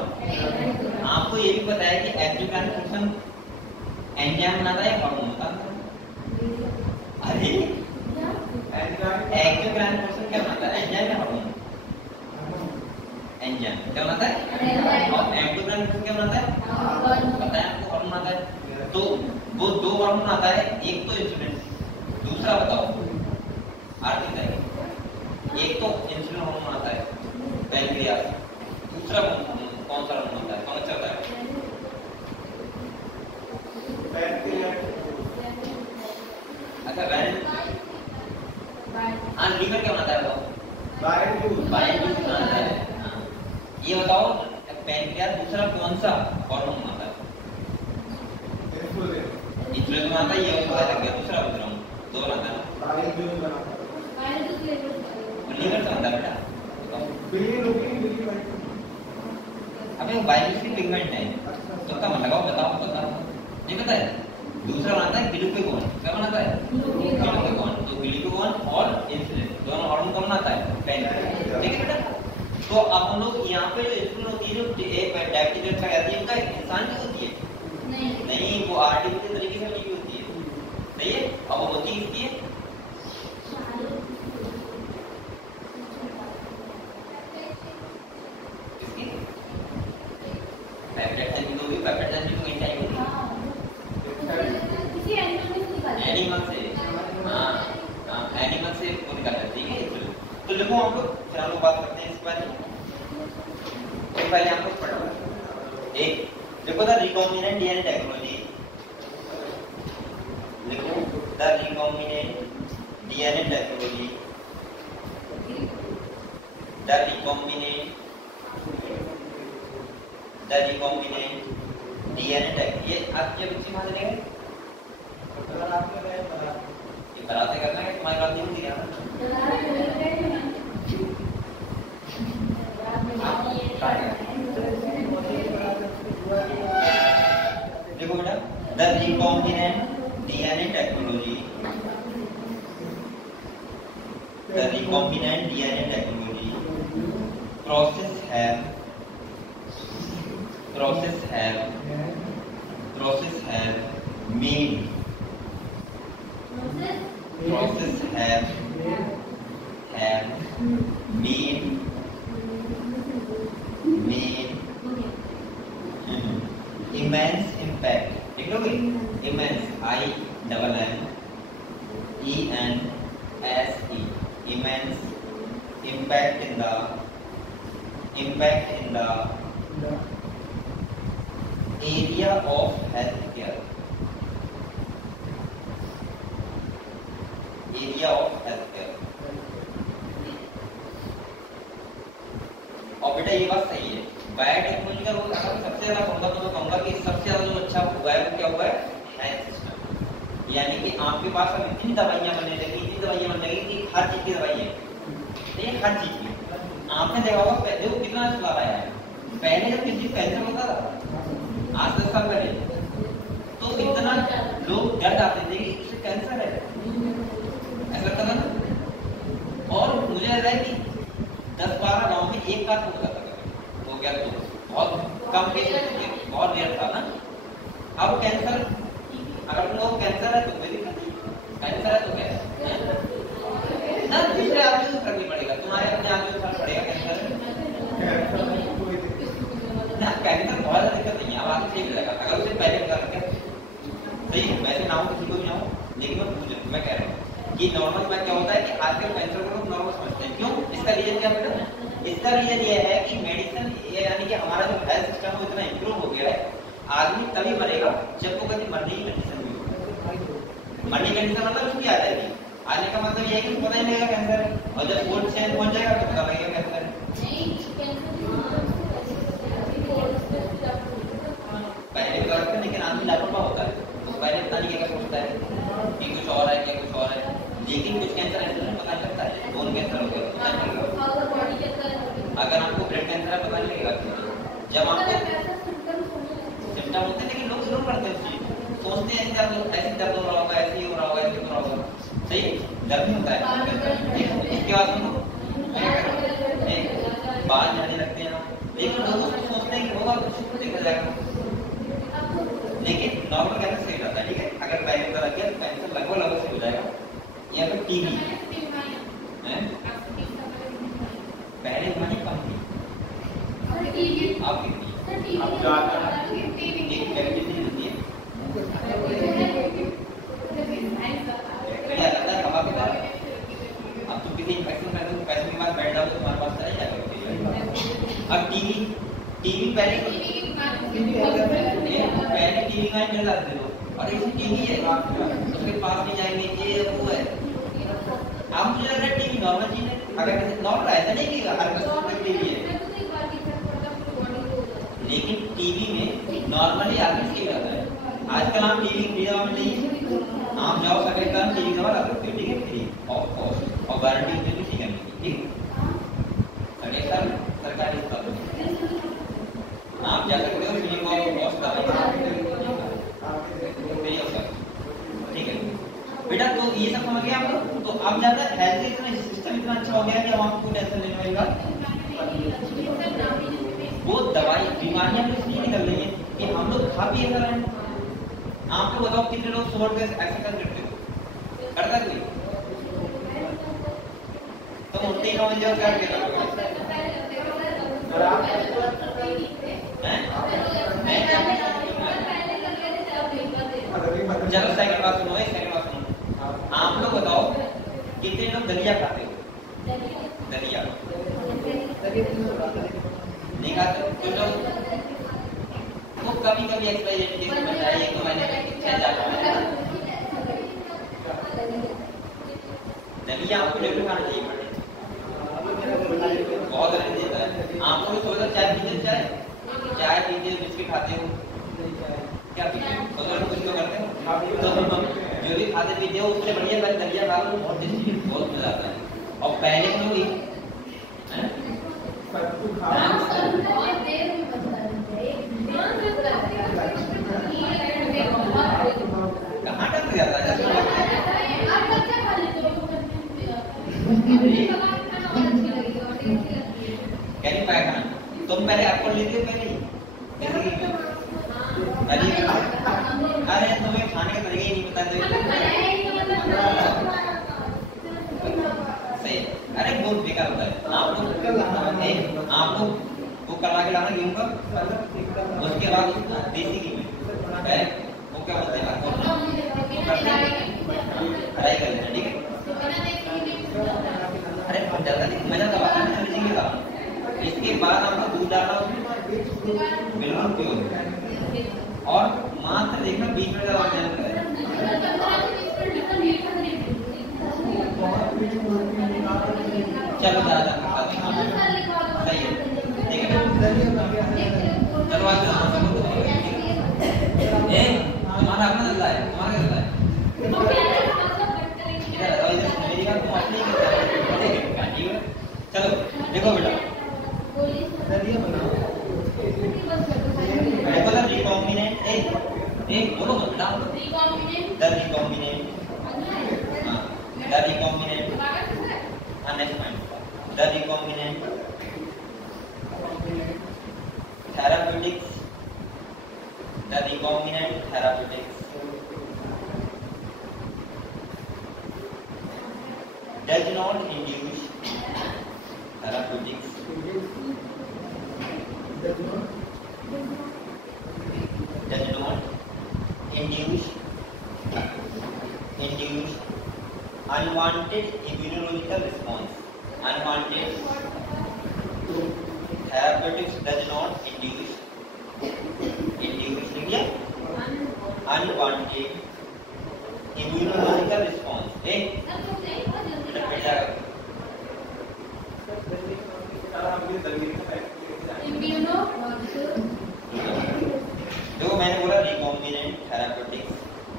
आपको ये भी पता है कि एंडोक्राइन फंक्शन एंजाइम बनाता है, हार्मोन का। अरे एंडोक्राइन फंक्शन क्या बनाता है? एंजाइम या हार्मोन? एंजाइम क्या बनाता है? और एंडोक्राइन फंक्शन क्या बनाता है? पता है आपको, हार्मोन आता है। तो वो दो हार्मोन आता है, एक तो इंसुलिन, दूसरा बताओ आर्थिक है। एक तो इंसुलिन हार्मोन आता है पैनक्रियास, दूसरा कौन सा हार्मोन आता है? कौन सा होता है? अच्छा हाँ, लीवर क्या बनाता है बताओ? बाइल बनाता है। ये बताओ पैनक्रियास दूसरा कौन सा हार्मोन बनाता है? इंसुलिन बनाता है, ये पता लग गया। दूसरा बता रहा हूँ, दो बनाता है। लीवर से बनता है बेटा, अबे बायोलॉजिकल पिगमेंट है, तो क्या मन लगाओ, बताओ बताओ। नहीं पता है? दूसरा बनाता है ग्लूकागोन। क्या बनाता है? ग्लूकागोन। तो ग्लूकागोन और इंसुलिन दोनों हार्मोन कौन बनाता है? पैनक्रियास। ठीक है बेटा। तो अब हम लोग यहाँ पे जो इंसुलिन होती है, जो डायबिटीज का जाती है, उनका इंसान की होती है नहीं, वो आर्टिफिशियल तरीके से बनी होती है। सही है। अब वो होती किसकी है? एनिमल से वो निकालते हैं। ठीक है। तो देखो हम लोग फिर हम लोग बात करते हैं इसके बारे में। तो पहले हम लोग पढ़ो एक, देखो द रिकॉम्बिनेंट डीएनए टेक्नोलॉजी, लिखो the recombinant DNA technology, the recombinant DNA tech. ये आपके बच्चे कहाँ चले गए? ये कराते करना है, तुम्हारी बात नहीं होती है। the recombinant DNA technology process have made immense impact. देख लोगे immense I-M-M-E-N-S-E immense impact in the area of healthcare. और बेटा ये बात सही है, बायोटेक्नोलॉजी का रोल अगर सबसे ज्यादा कहूंगा तो मैं कहूंगा कि सबसे ज्यादा जो अच्छा हुआ है वो क्या हुआ है, हेल्थ सिस्टम। यानी कि आपके पास अब इतनी दवाइयां बनने लगी कि हर चीज की दवाई है, नहीं हर चीज की। आपने देखा होगा पहले वो कितना सुधार आया है। पहले जब किसी कैंसर होता था आज 10 साल पहले तो इतना लोग डर जाते थे कि इससे कैंसर है, ऐसा लगता था ना। और मुझे लग रहा है कि 10-12 गांव में एक बार होता था, हो गया तो बहुत कम केसेस थे, बहुत रेयर था ना। अब कैंसर, अगर तुम लोग कैंसर है तो कोई दिक्कत नहीं, कैंसर है तो क्या है ना, दूसरे आदमी को फर्क नहीं पड़ेगा, तुम्हारे अपने आदमी को फर्क पड़ेगा। कैंसर ना, कैंसर बहुत ज्यादा दिक्कत नहीं है, अब आगे ठीक रहेगा अगर उसे पहले कर रखे। सही, वैसे ना हो किसी को भी ना हो, लेकिन मैं कह रहा हूँ कि नॉर्मल में क्या होता है कि आजकल कैंसर को लोग नॉर्मल समझते हैं। क्यों? इसका रीजन क्या बेटा? इसका रीजन ये है कि मेडिसिन, यानी कि हमारा जो हेल्थ सिस्टम है वो इतना इंप्रूव हो गया है। आदमी तभी मरेगा जब वो कभी मरने की कंडीशन में हो। मरने की कंडीशन मतलब उसकी आ जाएगी, आने का मतलब ये है कि पता ही नहीं लगेगा कैंसर है, और जब फोर्थ चेंज पहुंच जाएगा तो पता लगेगा कैंसर है। पहले भी करते हैं, लेकिन आदमी लापरवाह होता है, तो पहले पता नहीं क्या सोचता है कि कुछ और है, क्या कुछ और है। लेकिन कुछ कैंसर ऐसे पता लगता है, बोन कैंसर हो गया पता नहीं लगेगा। अगर आपको ब्लड कैंसर है पता नहीं लगेगा, जब आपको सिम्टम होते हैं। लेकिन लोग जरूर करते हैं, सोचते हैं ऐसे दर्द हो रहा होगा, ऐसे ही हो रहा होगा, ऐसे हो रहा होगा। सही, दर्द नहीं होता है। इसके बाद सुनो, बाल झड़ने लगते हैं, लेकिन लोग सोचते हैं कि होगा कुछ देखा जाएगा। लेकिन नॉर्मल कैंसर सही रहता है, ठीक है। अगर पहले पता लग गया तो कैंसर लगभग सही हो जाएगा। या फिर टीबी है, पहले बीमारी कम थी, अब कितनी हवा के बाद। अब तुम किसी इन्फेक्शन में तो पैसे के बाद बैठ जाओ तो तुम्हारे पास चले जाएगा। अब टीबी पहले टीबी में मिल जाते थे लोग, और इसी टीबी है उसके पास नहीं जाएंगे, ये वो है। अब मुझे लग रहा है टीबी नॉर्मल चीज है। अगर नॉर्मल ऐसा नहीं कि हर किसी टीबी है, लेकिन टीबी में नॉर्मली आदमी सही रहता है। आजकल आप टीबी फ्री दवा में नहीं, आप जाओ सकते हैं टीबी दवा ला सकते हो, ठीक है, फ्री ऑफ कॉस्ट, और गारंटी भी ठीक है, ठीक है। सरकारी अस्पताल आप जा सकते हो, फ्री ऑफ कॉस्ट दवा, ठीक है बेटा। तो ये सब समझ गए आप लोग। तो अब ज्यादा हेल्थ इतना सिस्टम इतना अच्छा हो गया कि अब आपको टेंशन नहीं होगा। वो दवाई बीमारियां तो इसलिए निकल रही है कि हम लोग खा पी ऐसा रहे हैं। आप लोग बताओ कितने लोग सुबह उठ के एक्सरसाइज करते हो? करता कोई? तो उठते ही 9 बजे और क्या करते हो? चलो सेकंड बात सुनो, आप लोग बताओ कितने लोग दलिया खाते हो? दलिया नहीं खाते कुछ लोग। वो कभी एक्सपायरी डेट के में जाए, 1-2 महीने चल जाता है। दलिया आपको रेगुलर खाना चाहिए, बहुत एनर्जी देता है। आपको भी सोचो चाय पीते, चाय पीते हो, बिस्किट खाते हो, क्या पीते हो? तो कुछ तो करते हो, तो जो भी खाते पीते हो उससे बढ़िया दलिया खा लो, बहुत टेस्टी, बहुत मजा आता है। और पहले के लोग कहाँ तक जाता है? कैरी पायखाना तुम पहले आपको लेते हो पहले अरे तुम्हें खाने का तरीका ही नहीं पता सही अरे बहुत बेकार होता है आप लोग वो करवा के लाना गेहूं का उसके बाद देसी घी में वो क्या बोलते हैं फ्राई कर लेना ठीक है अरे ज्यादा मजा तब आता है देसी का इसके बाद आपको दूध डालना बिल्कुल प्योर और मात्र देखना 20 मिनट दबा देना चलो दादा सही है ठीक है चलो आज तुम्हारा अपना धंधा है तुम्हारा धंधा है मेरी बात तुम अपनी चलो देखो बेटा देखो द रिकॉम्बिनेंट एक बोलो मत डाल the recombinant next point the recombinant therapeutics does not induce unwanted immunological response. Unwanted therapeutics does not induce unwanted immunological response. देखो मैंने बोला recombinant therapeutics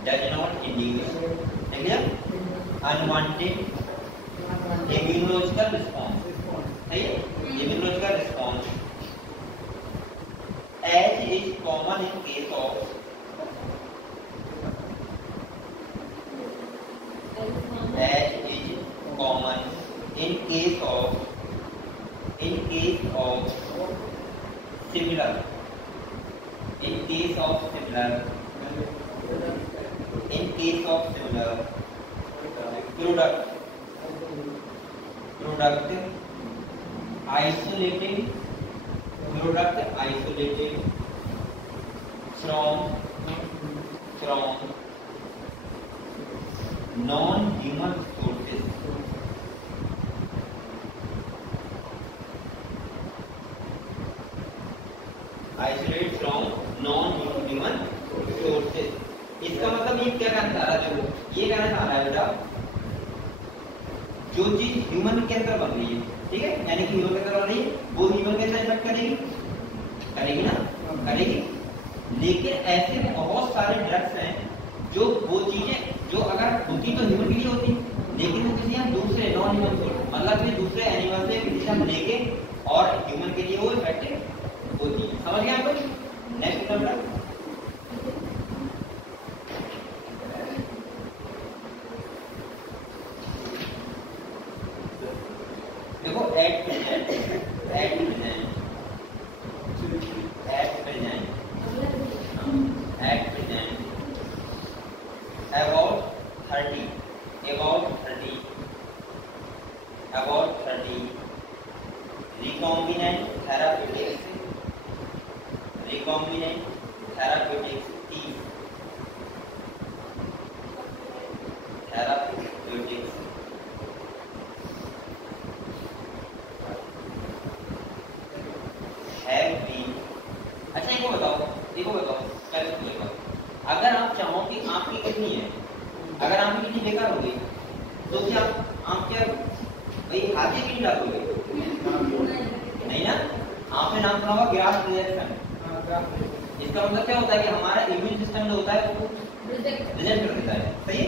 does not induce unwanted immunological response सही है immunological response as is common in case of similar product isolated from non-human sources. Isolate from non-human sources. इसका मतलब ये क्या कहना चाह रहा है? देखो ये कहना चाह रहा है बेटा जो चीज ह्यूमन के अंदर बन रही है, ठीक है, यानी कि ह्यूमन के अंदर बन रही है वो ह्यूमन के अंदर इफेक्ट करेगी ना, करेगी। लेकिन ऐसे बहुत सारे ड्रग्स हैं जो वो चीजें जो अगर होती तो ह्यूमन के लिए होती, लेकिन वो किसी हम दूसरे नॉन ह्यूमन सोर्स मतलब कि दूसरे एनिमल से किसी हम लेके और ह्यूमन के लिए वो इफेक्टिव होती है। समझ गए आप लोग? नेक्स्ट नंबर देखो at present about 30 recombinant therapeutics have been। अच्छा इनको बताओ पहले तो देखो, अगर आप चाहो कि आपकी किडनी है, अगर आपकी किडनी बेकार हो गई तो क्या आप क्या भाई हाथ की किडनी डालोगे? नहीं ना, आपने नाम सुना होगा ग्राफ्ट रिजेक्शन। इसका मतलब क्या होता है कि हमारा इम्यून सिस्टम जो होता है वो रिजेक्ट कर देता है, सही है।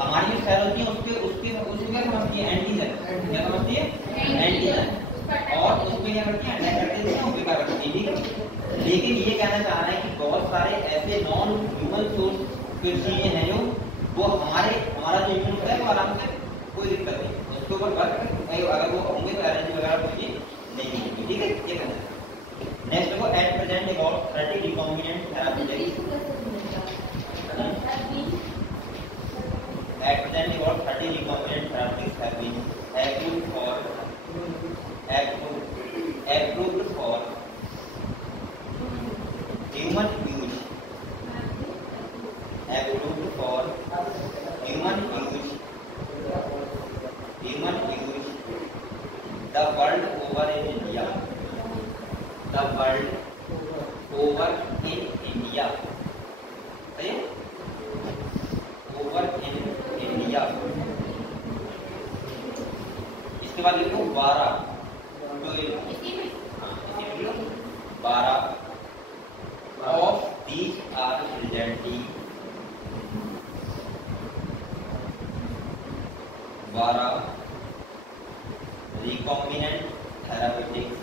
हमारी जो सेल होती है उसके क्या समझती है? एंटीजन। क्या समझती है? एंटीजन। और उसमें क्या करती है? अटैक कर देती है और बेकार कर देती है। लेकिन ये कहना चाह रहा है कि बहुत सारे ऐसे नॉन ह्यूमन सोर्स की चीजें हैं जो वो हमारा जो इम्यून होता है वो आराम से कोई दिक्कत नहीं उसके ऊपर वर्क अगर वो होंगे तो एनर्जी वगैरह कुछ नहीं होगी, ठीक है। ये कहना है। नेक्स्ट देखो, at present about 30 recombinant therapeutics at present about 30 recombinant therapies have been approved for human use. Approved for human use. The world over in India. The world over in India. सही है? Over in India. इसके बाद लिखो 12 of these are presently 12 recombinant therapeutics.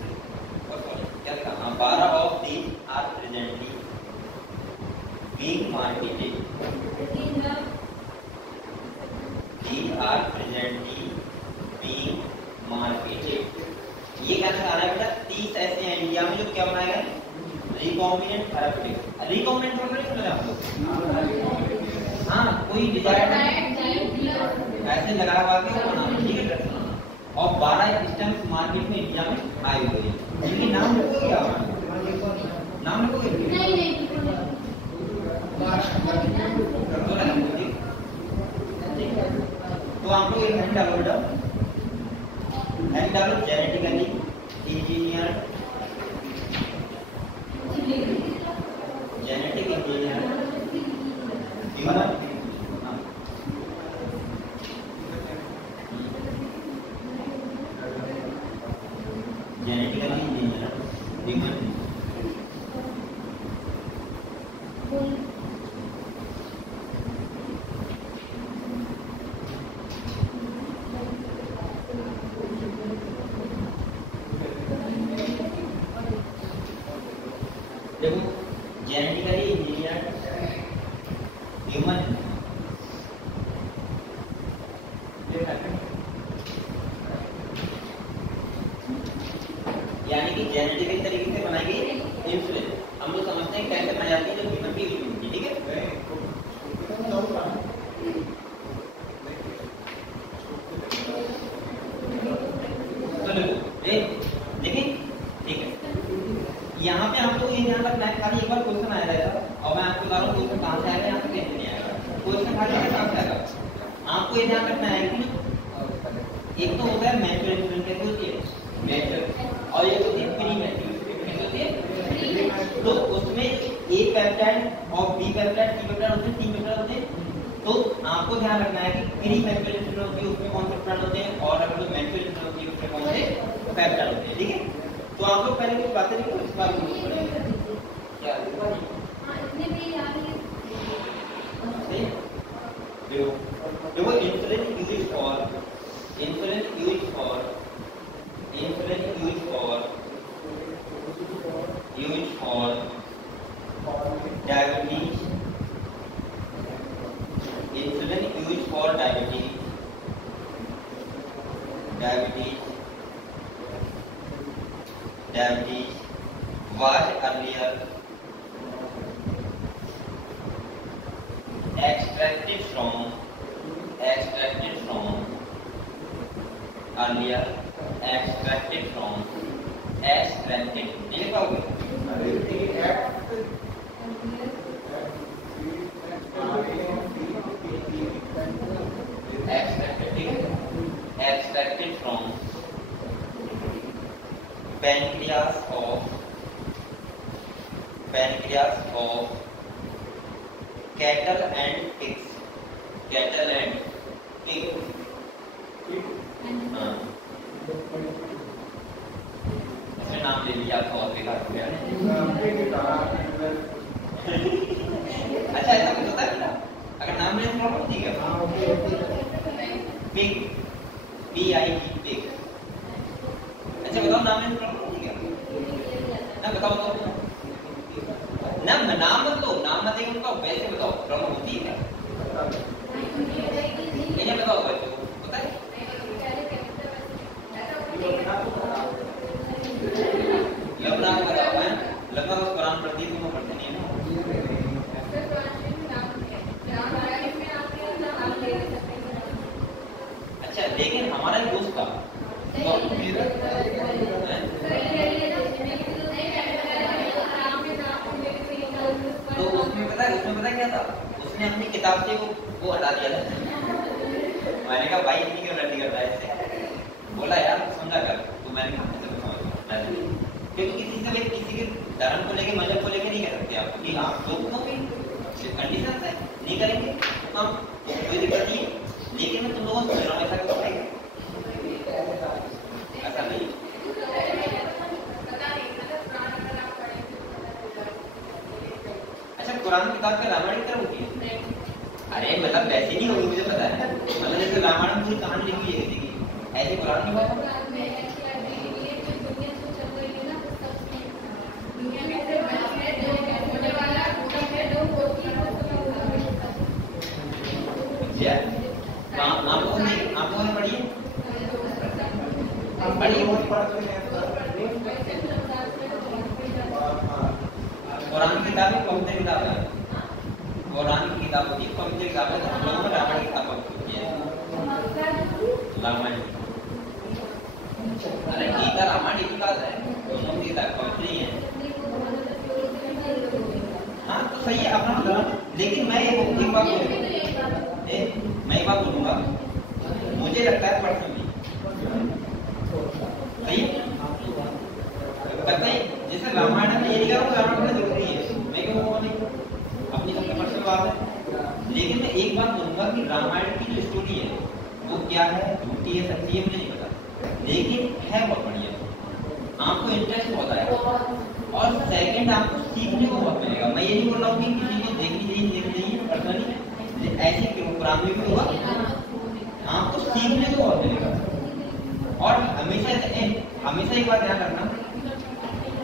क्या कहा? 12 of these are presently being marketed. These are presently being marketed. ये क्या कहना है बेटा? 30 ऐसे हैं इंडिया में जो क्या बनाए गए? Recombinant therapeutics. रिकॉम्बिनेंट थेराप्यूटिक्स सुना आपको? हाँ, कोई डिजाइन ऐसे लगा हुआ के बनाना, ठीक है ड्रग्स बनाना। और 12 स्टम्स मार्केट में इंडिया में आए हुए हैं। इनके नाम लिखो क्या? नाम लिखोगे? नहीं। तो आप लोग एक हैंड डालो बेटा, हैंड डालो genetically engineer, genetic engineer human, genetically engineer human देखो, जेनेटिकली इंजीनियर ह्यूमन, यानी कि जेनेटिकली तरीके से बनाई गई इंसुलिन। हम लोग समझते हैं कैसे बनाई जाती है, जब ह्यूमन की यूज होती है, ठीक है। देखिए, ठीक है। यहाँ पे हम लोग ये ध्यान रखना है, खाली एक बार क्वेश्चन आया रहेगा और मैं आपको बता रहा हूँ क्वेश्चन कहाँ से आएगा, यहाँ से कैसे नहीं आएगा। क्वेश्चन खाली कहाँ से आएगा, आपको ये ध्यान रखना है कि एक तो होता है मैच्योर इंसुलिन, कैसे होती है मैच्योर, और एक होती है प्री मैच्योर, कैसे होती है। तो उसमें ए पेप्टाइड और बी पेप्टाइड, सी पेप्टाइड होते हैं, 3 पेप्टाइड होते हैं। तो आपको ध्यान रखना है कि प्री मैच्योर इंसुलिन होती है उसमें कौन से पेप्टाइड होते हैं, और अगर जो मैच्योर इंसुलिन होती है उसमें कौन से पेप्टाइड होते हैं, ठीक है। तो आप लोग पहले कुछ बातें लिखो, इस बार लिखो क्या देखो, insulin use for diabetes, insulin use for diabetes, was earlier extracted from नहीं पाओगे, extracted from pancreas of cattle and pigs. इसमें नाम ले लिया तो और बेकार हो गया। अच्छा, ऐसा कुछ होता है ना, अगर नाम लेने में प्रॉब्लम ठीक है। Pig, PIG, pig. अच्छा बताओ, नाम लेने में प्रॉब्लम ठीक है ना, बताओ तो नाम मत लो, नाम मत देंगे उनका, वैसे बताओ प्रॉब्लम होती है क्या? ये बताओ बच्चों, पता है लगता है कुरान पढ़ती है, तुम पढ़ते नहीं है ना। अच्छा लेकिन हमारा एक दोस्त था तो उसमें पता क्या था, उसने अपनी किताब से वो हटा दिया था। मैंने कहा भाई इतनी क्यों लड़ती करता है इससे, बोला यार समझा कर तो मैंने कहा क्योंकि किसी के धर्म को लेके मजहब को लेके नहीं कह सकते आप कि आप लोग तो भी कंडीशन है नहीं करेंगे तो हम कोई दिक्कत नहीं है, लेकिन मैं तुम लोगों को ऐसा क्यों करेंगे, ऐसा नहीं। अच्छा कुरान किताब के रामायण की तरह होती है? अरे मतलब वैसे नहीं होगी, मुझे पता है, मतलब जैसे रामायण में पूरी कहानी लिखी हुई है किसी की, ऐसे कुरान में आप लोगों ने पढ़िए कुरान की किताब एक पवित्र किताब है, कुरान की किताब होती है पवित्र किताब है, तो हम लोगों को रामायण की किताब होती है, रामायण। अरे गीता रामायण एक ही बात है, दोनों की किताब पवित्र ही है। हाँ तो सही है अपना धर्म, लेकिन मैं एक बात बोलूंगा, मुझे लगता है पर्सनली सही है, जैसे रामायण में ये नहीं कह रहा हूँ रामायण का जरूरी है, मैं क्यों बोलूँगा नहीं, अपनी सबकी पर्सनल बात है। लेकिन मैं एक बात बोलूंगा कि रामायण की जो स्टोरी है वो क्या है, झूठी है सच्ची है मुझे नहीं पता, लेकिन है बहुत बढ़िया, आपको इंटरेस्ट बहुत आएगा और सेकंड आपको सीखने को बहुत मिलेगा। मैं ये नहीं बोल रहा हूँ कि किसी को देखनी चाहिए पर्सनली, ऐसे कुरान में भी होगा, आपको सीखने को बहुत मिलेगा। और हमेशा एक बात ध्यान रखना,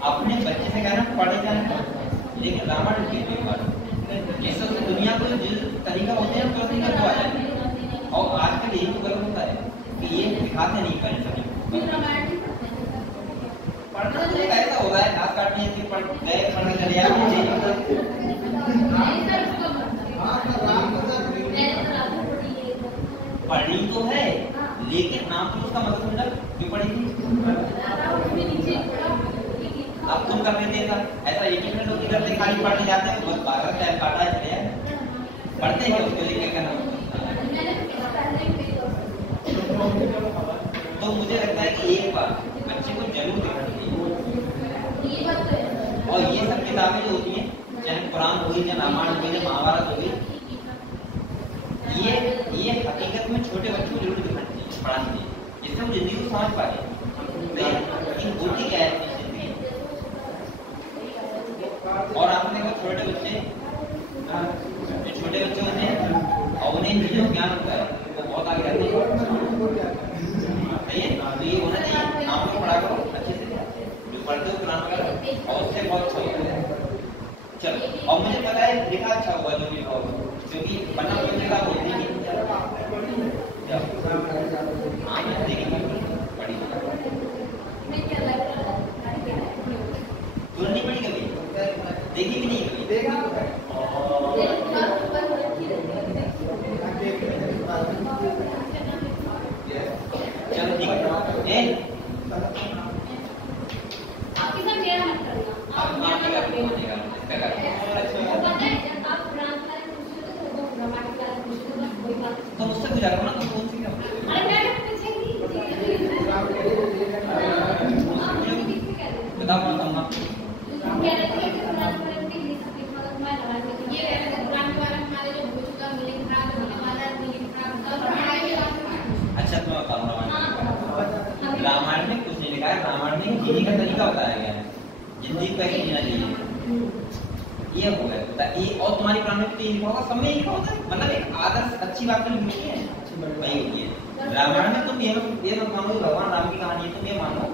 अपने बच्चे से कहना पढ़े जाना, लेकिन रामायण की जैसे दुनिया को जिस तरीका होते हैं तो तरीका तो आ जाए, और आजकल यही तो गलत होता है कि ये दिखाते नहीं करें पढ़ना तो ऐसा होता है घास काटने पढ़ने चले पढ़नी तो है, लेकिन आप तो उसका मतलब समझा क्यों पढ़ेगी। अब तुम कर रहे थे ऐसा एक ही मिनट होती करते खाली पढ़ने जाते हैं, बस 12 टाइम काटा है चले पढ़ते हैं उसके लिए क्या करना। तो मुझे लगता है कि एक बार बच्चे को जरूर देखना चाहिए, और ये सब किताबें जो होती हैं, चाहे कुरान हुई, चाहे रामायण हुई, चाहे महाभारत हुई, ये हकीकत में छोटे बच्चों को जरूर दिखानी चाहिए, पढ़ानी चाहिए, जिससे वो जिंदगी को समझ पाए कि होती क्या है जिंदगी। और आपने देखा छोटे बच्चे होते हैं और उन्हें चीजों ज्ञान होता है, वो बहुत आगे रहते हैं, सही है। तो ये होना चाहिए, आप लोग पढ़ा करो अच्छे से, जो पढ़ते हो कुरान वगैरह, और उससे बहुत अच्छा होता है। चलो, और मुझे पता है लिखा अच्छा हुआ जो भी होगा, क्योंकि बना हुआ लिखा बोलते हैं नहीं पढ़ी कभी, देखी भी नहीं कभी, चलो ठीक है। तो मुझसे पूछा करो ना, तुम कौन सी बताओ अच्छा तुम्हें बताऊँ रामायण में कुछ नहीं लिखा है, रामायण में जीने का तरीका बताया गया है, जिंदगी को कैसे जीना चाहिए, ये हो गया बता। ये और तुम्हारी कुरान में भी लिखा होगा, सब में लिखा होता है, मतलब एक आदर्श अच्छी बात तो लिखी है, वही होती है। रामायण में तुम ये मत मानो भगवान राम की कहानी है, तुम ये मानो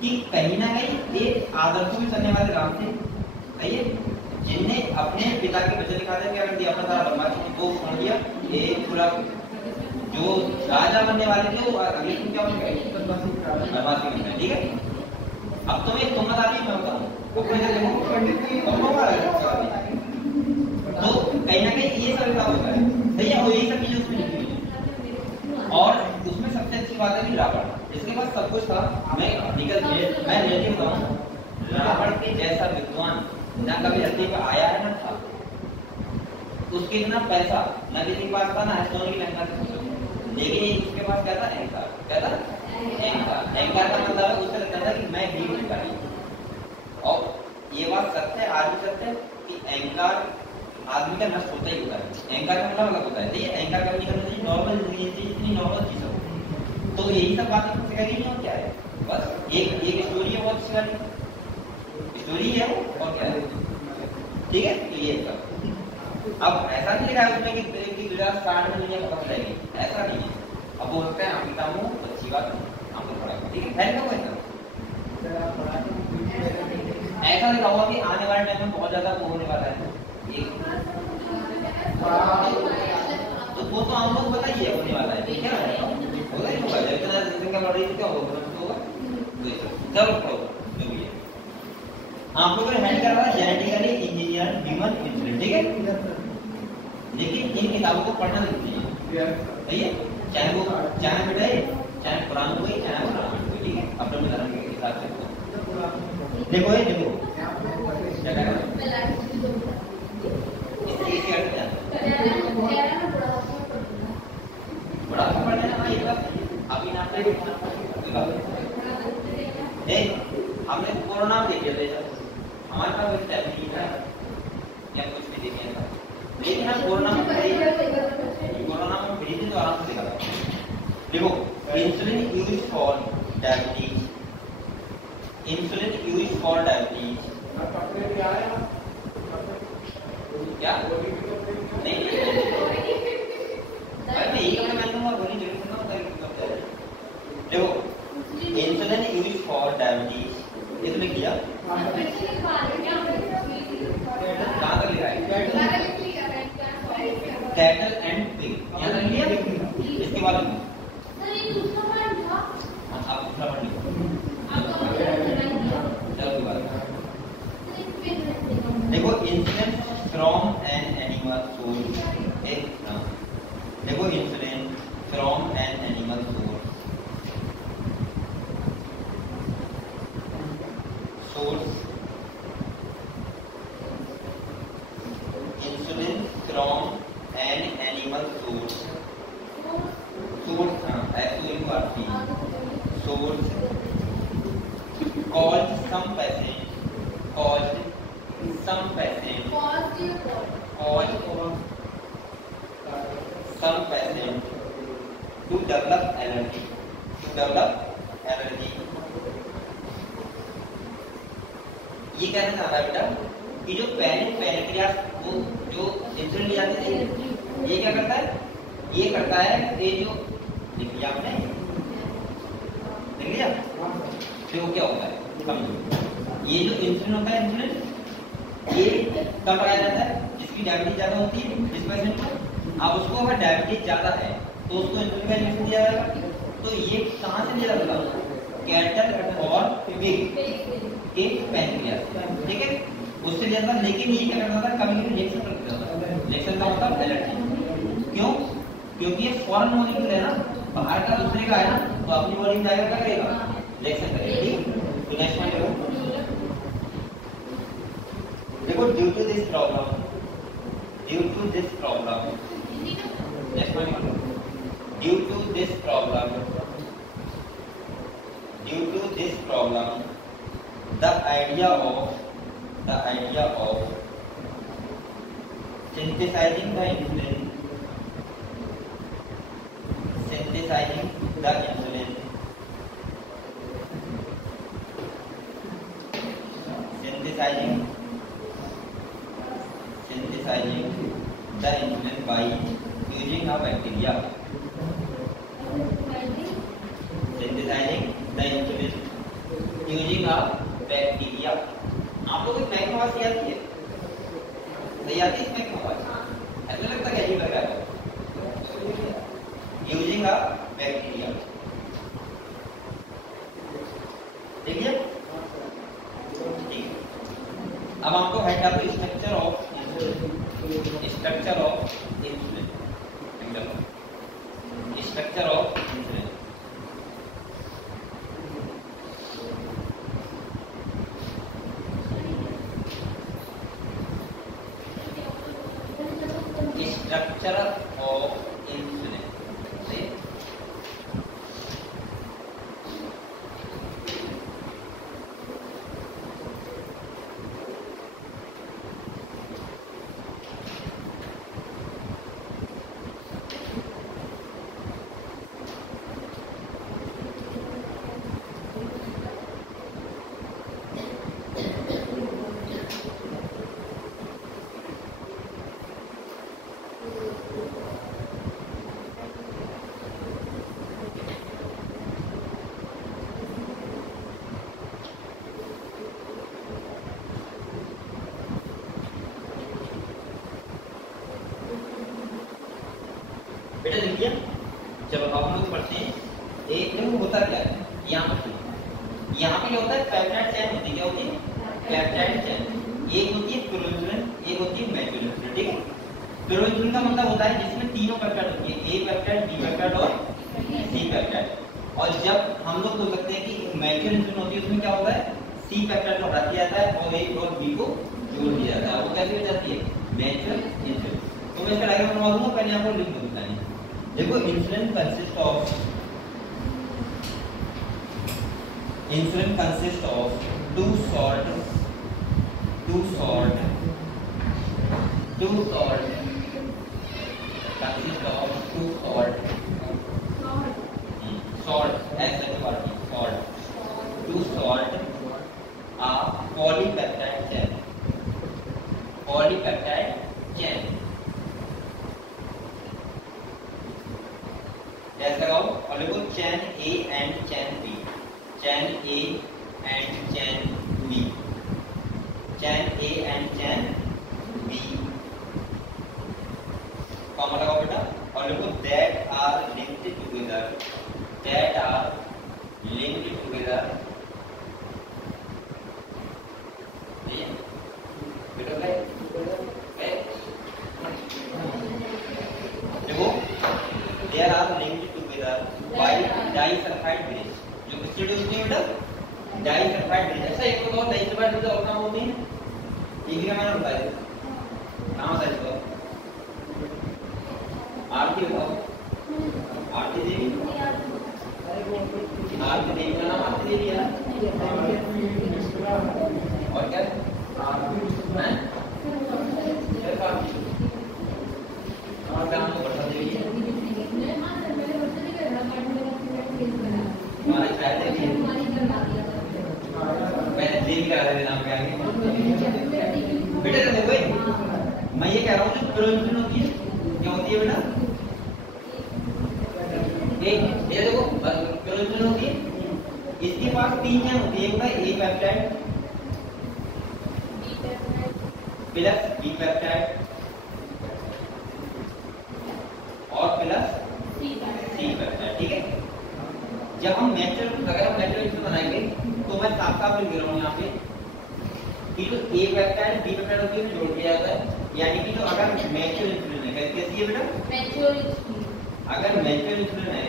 कि कहीं ना कहीं एक आदर्शों में चलने वाले राम थे, सही है, जिनने अपने पिता के वचन दिखाते क्या कर दिया, अपना सारा बर्बाद को छोड़ दिया, एक पूरा जो राजा बनने वाले थे वो अगले दिन क्या बन गए, बर्बादी बन गए। ठीक है, अब तुम्हें तुम बताइए, मैं बताऊँ ऊपर से देखो दोनों आ रहा है। तो कहीं ना कहीं ये सब काम होता है, सही है, और यही सब चीजें उसमें लिखी हुई है। और उसमें सबसे अच्छी बात है कि रावण, इसके पास सब कुछ था। मैं रियलिटी बताऊं, रावण के जैसा विद्वान ना कभी धरती पर आया है ना था। उसके इतना पैसा न किसी के पास था, ना सोने की लंका थी, लेकिन उसके पास क्या था? अहंकार। क्या था? अहंकार। अहंकार का मतलब है उसे लगता था कि मैं ही भिखारी। और ये बात सत्य है, आज भी सत्य है कि अहंकार आदमी का नष्ट होता ही होता है। अहंकार का मतलब अलग होता है। ये अहंकार का नहीं करना चाहिए, नॉर्मल जिंदगी चाहिए, इतनी नॉर्मल चीज हो। तो यही सब बातें सिखाई गई और क्या है, बस एक स्टोरी है, बहुत अच्छी स्टोरी है और क्या है, ठीक है। तो ये सब अब ऐसा नहीं लिखा है उसमें कि 2060 में दुनिया खत्म हो जाएगी, ऐसा नहीं है। अब बोलते हैं अमिता मुंह अच्छी बात हमको पढ़ा, ठीक है, है ना? ऐसा लिखा हुआ कि आने वाले टाइम में बहुत ज्यादा वो होने वाला है। तो वो तो हम लोग पता ही है होने वाला है, ठीक है ना? होगा ही होगा, जब इतना जनसंख्या बढ़ रही है क्या होगा? चलो जो भी है, आप लोगों ने हैंड करा है जेनेटिकली इंजीनियर ह्यूमन इंसुलिन, ठीक है। लेकिन इन किताबों को पढ़ना नहीं चाहिए, सही है, चाहे मिटाए, चाहे कुरान को ही, चाहे कुरान को, ठीक है, अपने धर्म के हिसाब से। देखो ये देखो क्या कर रहा है, इसी अर्थ बड़ा पढ़ लेना भाई, अभी ना हमने कोरोना देख लिया था, हमारे पास कुछ टाइम नहीं था या कुछ भी देखिए था, लेकिन हम कोरोना में फ्री थे तो आराम से देखा था। देखो insulin use for diabetes, insulin use for diabetes क्या नहीं अरे यही मैं दूंगा, बोली जरूर सुनना होता है। देखो इंसुलिन यूज फॉर डायबिटीज, ये तुमने किया कहाँ तक लिखा है? कैटल एंड पिग, यहाँ तक लिया। इसके बाद आप दूसरा पढ़ लीजिए, देखो insulin from an animal source, देखो insulin from an animal source, insulin from an animal source, source caused some patient to develop allergy, ये कहना चाह रहा है बेटा कि जो पैनक्रियास वो जो इंसुलिन ले जाते थे, ये क्या करता है? ये करता है ये जो लिख लिया आपने, लिख लिया, फिर वो क्या होता है समझो। ये जो इंसुलिन होता है, इंसुलिन ये कब पाया जाता है? जिसकी डायबिटीज ज्यादा होती है, जिस पेशेंट को, अब उसको अगर डायबिटीज ज्यादा है तो उसको इंसुलिन का इंजेक्शन दिया जाएगा। तो ये कहाँ से दिया जाता है? कैटल और पिग के पैनक्रियास, ठीक है, उससे दिया जाता। लेकिन ये क्या करता था? कभी रिएक्शन कर देता था। रिएक्शन का मतलब एलर्जी। क्यों? क्योंकि ये फॉरेन मॉलिक्यूल है ना, बाहर का दूसरे का है ना, तो अपनी बॉडी में जाएगा, क्या करेगा? रिएक्शन करेगा, ठीक। तो नेक्स्ट पॉइंट देखो, due to this problem, next point, due to this problem, the idea of synthesizing the insulin by using a bacteria, आप लोग इसमें आवाज आती है? नहीं आती इसमें आवाज? ऐसा लगता है अजीब लग रहा है। यूजिंग अ बैक्टीरिया, ठीक है, ठीक है। अब आपको हेड डालो structure of insulin, structure of insulin, structure of insulin. Structure of insulin बेटा देखिए, जब हम लोग पढ़ते हैं एक में होता क्या है, यहाँ पे क्या होता है, पेप्टाइड चेन होती है। क्या होती है? Peptide chain. एक होती है प्रोइंसुलिन, एक होती है मेथिओनिन। ठीक है, प्रोइंसुलिन का मतलब होता है जिसमें तीनों पेप्टाइड होती है, ए पेप्टाइड, बी पेप्टाइड और सी पेप्टाइड। और जब हम लोग बोल सकते हैं कि मेथिओनिन होती है, उसमें क्या होता है, सी पेप्टाइड को हटा दिया जाता है और ए और बी को जोड़ दिया जाता है। वो कैसे हो जाती है, मेथिओनिन। तो मैं इसका डायग्राम बनवा दूंगा, पहले आपको लिख दूंगा। देखो, insulin consist of two salt consist of two salt salt S-H-O-R-T salt, two salt are polypeptide chain। ऐसे लगाओ और लिखो chain A and chain B, chain A and chain B, chain A and chain B। Comma लगाओ बेटा और लिखो that are linked together, that are linked together. बेटा देखो, there are linked together by disulphide bridge. जो किससे जुड़ी होती है बेटा, डाइसल्फाइड ब्रिज। ऐसा एक तो डाइसल्फाइड ब्रिज और नाम होती है, एक ही मैंने बताया नाम होता है इसका, आरती बताओ, आरती देवी, आरती देवी का नाम आरती देवी है। और क्या और क्या नाम बता देवी है, हमारे शायद देवी मैंने देवी का नाम क्या है बेटा। देखो भाई, मैं ये कह रहा हूँ जो प्रोइंसुलिन होती है, क्या होती है बेटा, एक ये देखो प्रोइंसुलिन होती है, इसके पास तीन चेन होती है, एक होता है ए पेप्टाइड प्लस बी पेप्टाइड और प्लस सी पेप्टाइड। ठीक है, जब हम अगर हम नेचुरल बनाएंगे तो मैं साफ साफ लिख रहा हूँ यहाँ पे कि जो ए पेप्टाइड बी पेप्टाइड होती है जोड़ दिया जाता है। यानी कि जो अगर मैच्योर इंसुलिन है, कैसी है बेटा, मैच्योर इंसुलिन, अगर मैच्योर इंसुलिन है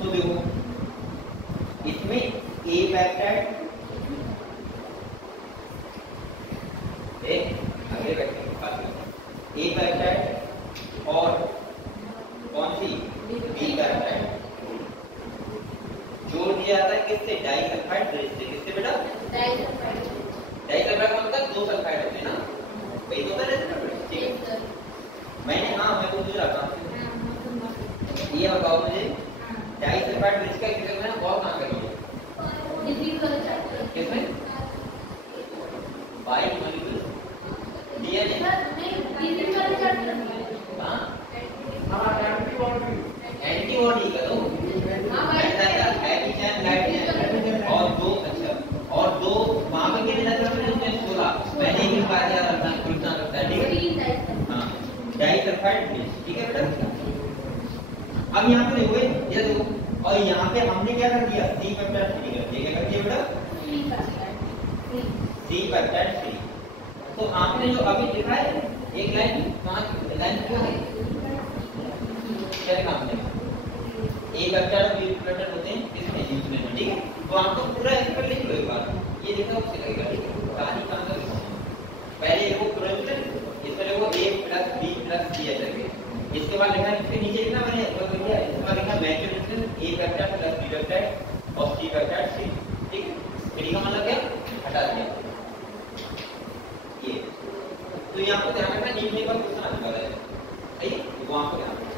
तो देखो इसमें ए पेप्टाइड आगे बैठे ए पेप्टाइड और कौन सी बी पेप्टाइड जोड़ दिया जाता है किससे, डाइसल्फाइड ब्रिज से। किससे बेटा, डाइसल्फाइड का मतलब दो सल्फाइड होते हैं ना, वही तो होता है। ठीक है, मैंने मैं तो रहा था, ये बताओ मुझे डाइसल्फाइड ब्रिज का किसमें मैं और कहां करूंगा, किसमें, बाई मॉलिक्यूल डीएनए, हां एंटीबॉडी का दो और दो, अच्छा और दो वहां पे कितने नंबर में उसने 16 मैंने भी बात याद रखना खुलता रहता है। ठीक है, हां डाइसल्फाइड ब्रिज। ठीक है बेटा, अब यहाँ पे देखो ये देखो, और यहाँ पे हमने क्या कर दिया, सी पेप्टाइड फ्री कर दिया। क्या कर दिया बेटा, सी पेप्टाइड 3। तो आपने जो अभी लिखा है एक लाइन कहां की लाइन क्या है क्या लिखा हमने ए पेप्टाइड और बी पेप्टाइड होते हैं इसमें न्यूक्लियस में, ठीक है। तो आपको पूरा ऐसे कर लिख लो एक बार, ये लिखा उससे लगेगा, ठीक है। कहानी कहां तक पहले वो पूरा इसमें वो a plus b plus c है करके, इसके बाद लिखा इसके नीचे लिखना मैंने इसके बाद लिखा maturation a peptide plus b peptide और c पेप्टाइड 3, ठीक है। फिर का मतलब क्या हटा दिया ये। तो ये आपको ध्यान रखना नीचे पर क्वेश्चन आने वाला है, सही है, वो आपको ध्यान रखना।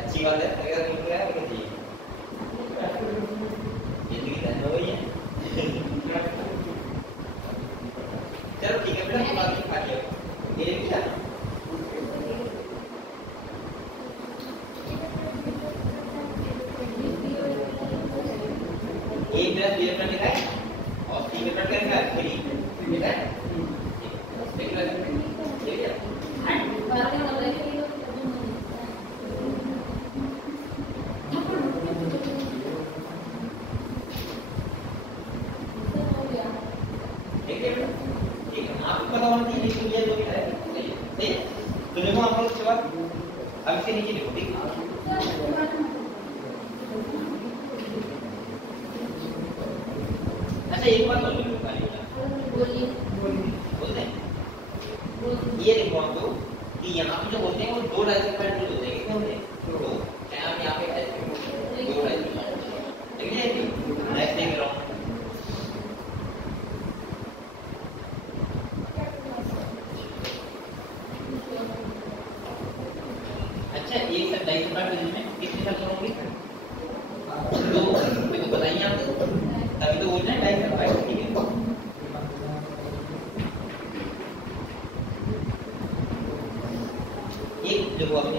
अच्छी बात है, अगर तुम क्या है जी जिंदगी धन्य हुई है। चलो ठीक है बेटा, बात खा लिया ये क्या एक प्लस बी प्लस लिखा है और सी के प्लस लिखा है 3 लिखा है, ठीक है। ठीक है अब इसके नीचे लिखो, ठीक है। अच्छा एक बात और लिखो बोलिए बोलते हैं ये लिखो आपको कि यहाँ पे जो होते हैं वो दो डाइसेक्टेड होते हैं, कितने होते हैं दो, चाहे आप यहाँ पे दो डाइसेक्टेड, ठीक है। नेक्स्ट देख रहा हूँ एक से डाइसेक्टेड में कितने शब्द होंगे दो, तो बताइए आप तभी तो बोलते हैं डाइसेक्टेड, ठीक है। एक देखो अपने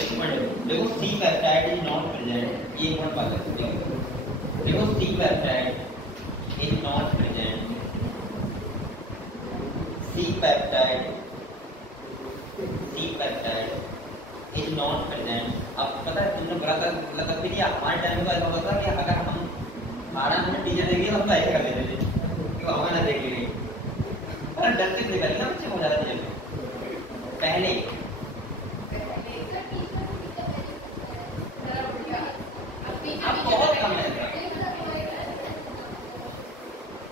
देखो C peptide is not present, ये पॉइंट बात करते हैं। देखो C peptide is not present, C peptide is not present. अब पता है तुमने बड़ा मतलब फिर ये हमारे टाइम में ऐसा होता था कि अगर हम हमारा हमें टीचर देंगे हम तो ऐसे कर लेते थे कि हमें ना देख लेंगे, पर डरते थे ना बच्चे हो जाते थे पहले। अब बहुत कम है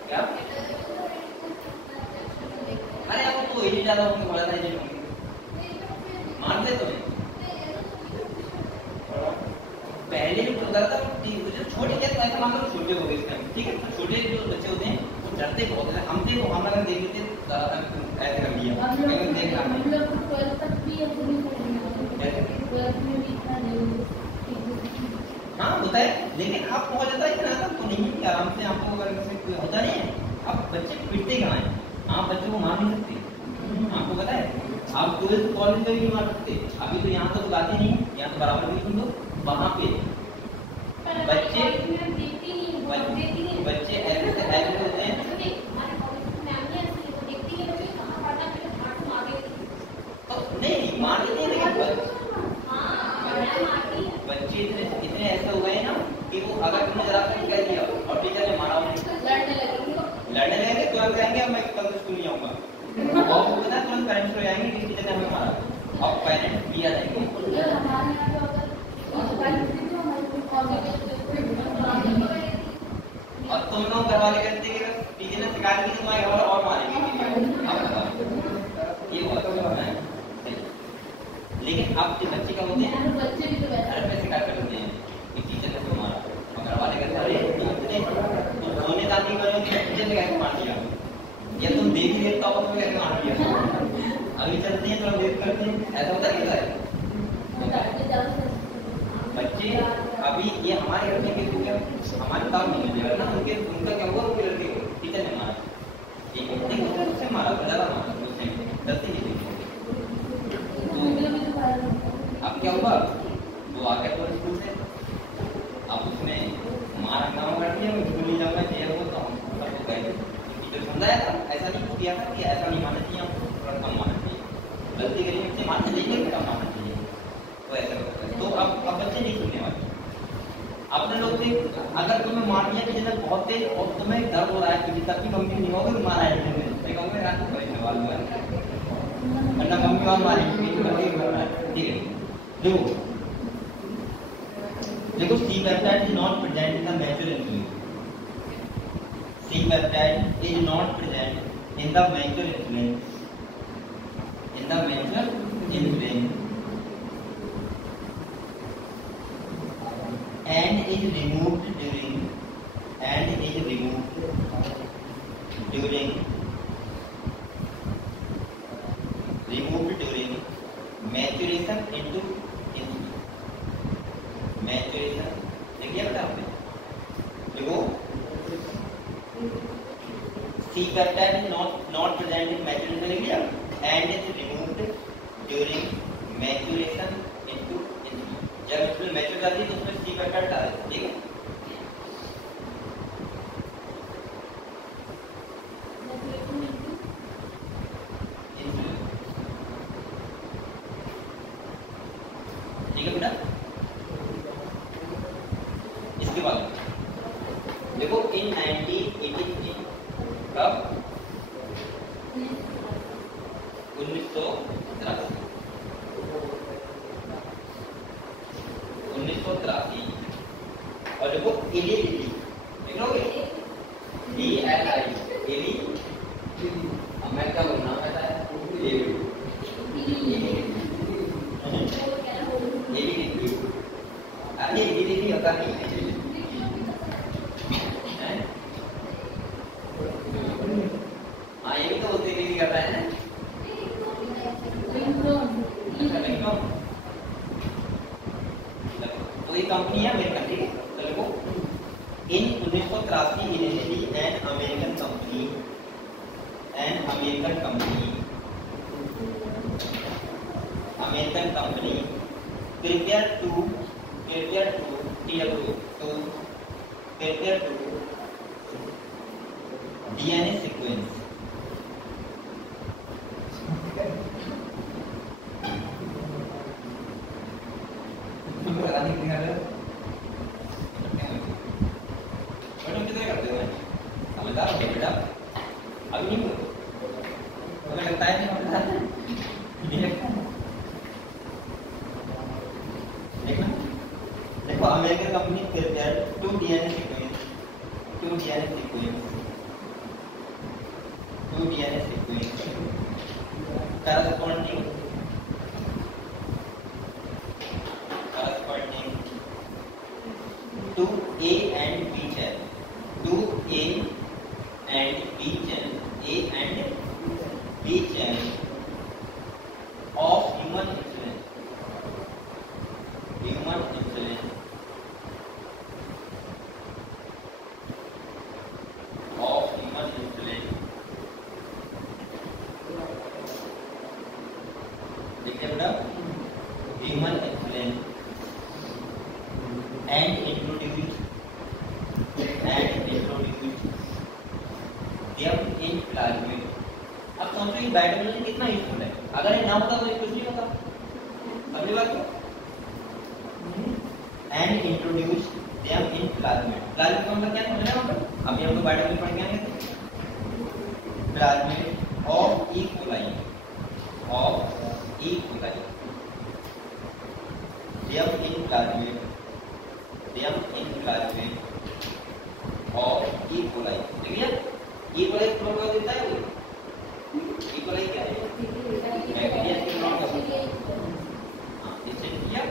क्या, अरे अब तो एज ज्यादा होंगे, बड़ा था एज होंगे, मानते तो नहीं। पहले जो होता था छोटे क्या तो ऐसा मान लो छोटे हो गए इस टाइम, ठीक है। तो छोटे जो बच्चे होते हैं वो डरते बहुत है, हम थे तो हम अगर देख लेते ऐसे कर लिया देख रहा हाँ होता है, लेकिन आप पहुंच जाता है कि ना तो नहीं कि आराम से आपको अगर कोई होता नहीं है। अब बच्चे पिटते कहाँ हैं, आप बच्चों को मार नहीं सकते, आपको पता है। आप 12th कॉलेज में भी नहीं मार सकते, अभी तो यहाँ तो गाते नहीं, यहाँ तो बराबर भी सुन दो। वहाँ पे बच्चे ऐसे होते हैं, तो नहीं मार देते हैं, लेकिन बच्चे इतने ऐसे हो गए ना कि वो अगर तुमने जरा सा कह दिया और टीचर ने मारा उन्हें लड़ने लगेंगे, तुरंत कहेंगे मैं कल स्कूल नहीं आऊंगा, और वो पता है तुरंत पेरेंट्स हो जाएंगे कि टीचर ने हमें मारा, और पेरेंट्स भी आ जाएंगे। और तुम लोग घर वाले कहते हैं कि टीचर ने शिकायत की तो तुम्हारे घर और मारेंगे। ये बहुत है। लेकिन अब जो बच्चे का होते हैं बच्चे भी तो घर पे शिकायत करते हैं कि टीचर ने तो मारा, घर वाले कहते हैं अरे तुम सोने दादी करो कि टीचर ने कैसे मार दिया, या तुम देख ही देखता हो तो कैसे मार दिया। अभी चलते हैं तो देख करते हैं, ऐसा होता है क्या बच्चे अभी ये हमारे लड़के के लिए हमारे काम नहीं मिलेगा ना, उनके उनका क्या हुआ, उनके लड़के को टीचर ने मारा, ठीक है नहीं उससे मारा ज्यादा मारा उसने गलती नहीं की। अब क्या हुआ, वो आ गया पूरे स्कूल से, अब उसमें मार हंगामा कर दिया, मैं स्कूल नहीं जाऊंगा जेल बोलता हूँ, सबको गए टीचर समझाया था, ऐसा नहीं किया था कि ऐसा नहीं मानना चाहिए, हमको थोड़ा कम मानना चाहिए, गलती करी मुझसे मानना चाहिए, कम मानना चाहिए, तो ऐसा होता है। तो अब बच्चे नहीं सुनने वाले, अपने लोग से अगर तुम्हें मार दिया कि जैसे बहुत तेज और तुम्हें दर्द हो रहा है कि तब भी मम्मी नहीं होगी तो मारा है मैं कहूँगा रात को कोई सवाल हुआ है वरना मम्मी और मारेगी ठीक है। देखो C peptide is not present in the mature insulin, C peptide is not present in the mature insulin, in the mature insulin and is removed during maturation into insulin, maturation देखिए बेटा आपने देखो C peptide is not present in maturation लिख लिया and is removed during maturation into insulin, जब इसमें mature जाती है तो उसमें सी पेप्टाइड डाल देते हैं, ठीक है। ठीक है बेटा, इसके बाद देखो इन 1983 कब 1983 और देखो एली देख लोगे DLI एली, अब मैं क्या बोलना है अरे एली होता नहीं है हाँ ये भी तो होते एली करता है ना तो ये कंपनी है अमेरिकन, ठीक है। तो देखो इन 1983 initially an American company prepare to DNA sequence समझदार हो बेटा, अभी नहीं हमें लगता है देखो American company prepare to DNA sequence corresponding to A and B channel, of human insulin देखिए बेटा human insulin and introduced them in plasmid। अब सोचो ये बायोटेक्नोलॉजी कितना यूजफुल है, अगर ये ना होता तो ये कुछ नहीं होता, अगली बात and introduced them in plasmid। Plasmid का मतलब क्या समझ रहे हो आप, अभी हम लोग बायोटेक्नोलॉजी पढ़ के आएंगे plasmid of E. coli them in plasmid of E. coli, ठीक है। E. इक्वलाइज प्रोटोकॉल देता है वो। इक्वलाइज क्या है? बैक्टीरिया के प्रोटोकॉल। हां इससे किया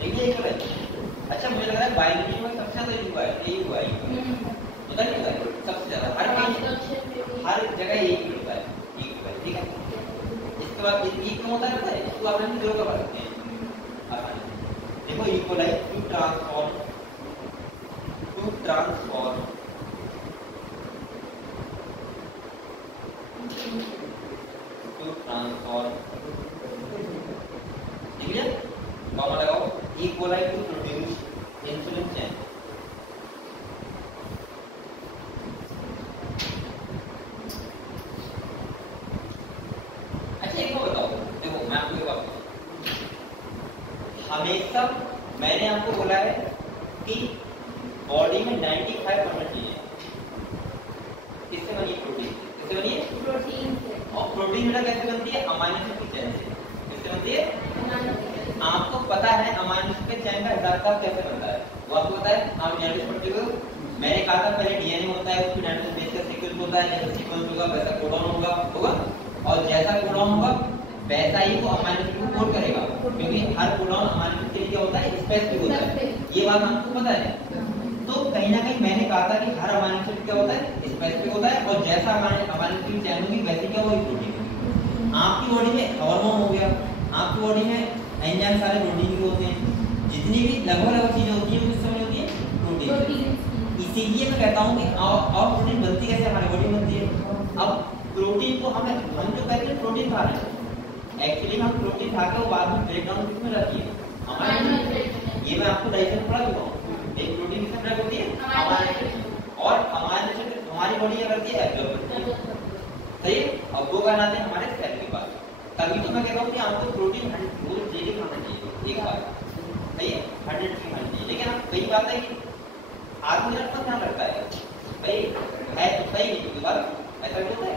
देखिए इक्वलाइज। अच्छा मुझे लग रहा है बायोलॉजी में सबसे ज्यादा युवा है, यही हुआ है पता नहीं होता है सबसे ज्यादा हर जगह यही मिलता है इक्वलाइज। ठीक है इसके बाद ये क्यों होता है पता है? इसको आप जरूर कर सकते हैं। देखो इक्वलाइज टू ट्रांसफॉर्म ठीक है कॉमा लगाओ equalise to produce insulin chain. अच्छा एक बात बताओ, देखो मैं आपको एक बात बताऊं, हमेशा मैंने आपको बोला है कि बॉडी में 95% चाहिए किससे बनी है? प्रोटीन। किससे बनी है? प्रोटीन से। और प्रोटीन बेटा कैसे बनती है? अमाइनो एसिड की चेन से। किससे बनती है? आपको पता है अमाइनो एसिड के चेन का हिसाब कैसे बनता है? वो आपको पता है? आप जेनेटिक्स पढ़ते हो। मैंने कहा था पहले डीएनए होता है, उसमें नाइट्रोजन बेस का सीक्वेंस होता है, जैसा सीक्वेंस होगा वैसा कोडॉन होगा और जैसा कोडॉन होगा वैसा ही वो अमाइनो एसिड को कोड करेगा, क्योंकि हर कोडॉन अमाइनो एसिड के लिए क्या होता है? स्पेसिफिक होता है। ये बात आपको पता है। तो कहीं ना कहीं मैंने कहा था कि हर अमाइनो एसिड क्या होता है? स्पेसिफिक होता है और जैसा अमाइनो एसिड की चेन होगी वैसे क्या होगी? प्रोटीन। आपकी बॉडी में हार्मोन हो गया, आपकी बॉडी में एंजाइम सारे प्रोटीन के होते हैं, जितनी भी लगभग चीजें होती हैं वो किस समय होती है? प्रोटीन। इसीलिए मैं कहता हूँ कि और प्रोटीन बनती कैसे? हमारी बॉडी बनती है। अब प्रोटीन को हम जो कहते हैं प्रोटीन खा रहे हैं, एक्चुअली हम प्रोटीन खा के वो बाद में ब्रेक डाउन किसमें रहती है? Amino acid. ये मैं आपको डाइजेशन पढ़ा चुका हूँ। एक प्रोटीन किसमें ब्रेक होती है? Amino acid. और अमाइनो एसिड हमारी बॉडी क्या करती है? एब्जॉर्ब करती है। सही। अब वो बनाते हैं हमारे सेल के पास। तभी तो मैं कहता हूँ कि आपको प्रोटीन रोज डेली खाना चाहिए एक बार। सही है 100 की खानी चाहिए। लेकिन आप कई बात है कि आदमी का ध्यान रखता है भाई है तो सही नहीं क्योंकि बात ऐसा भी होता है।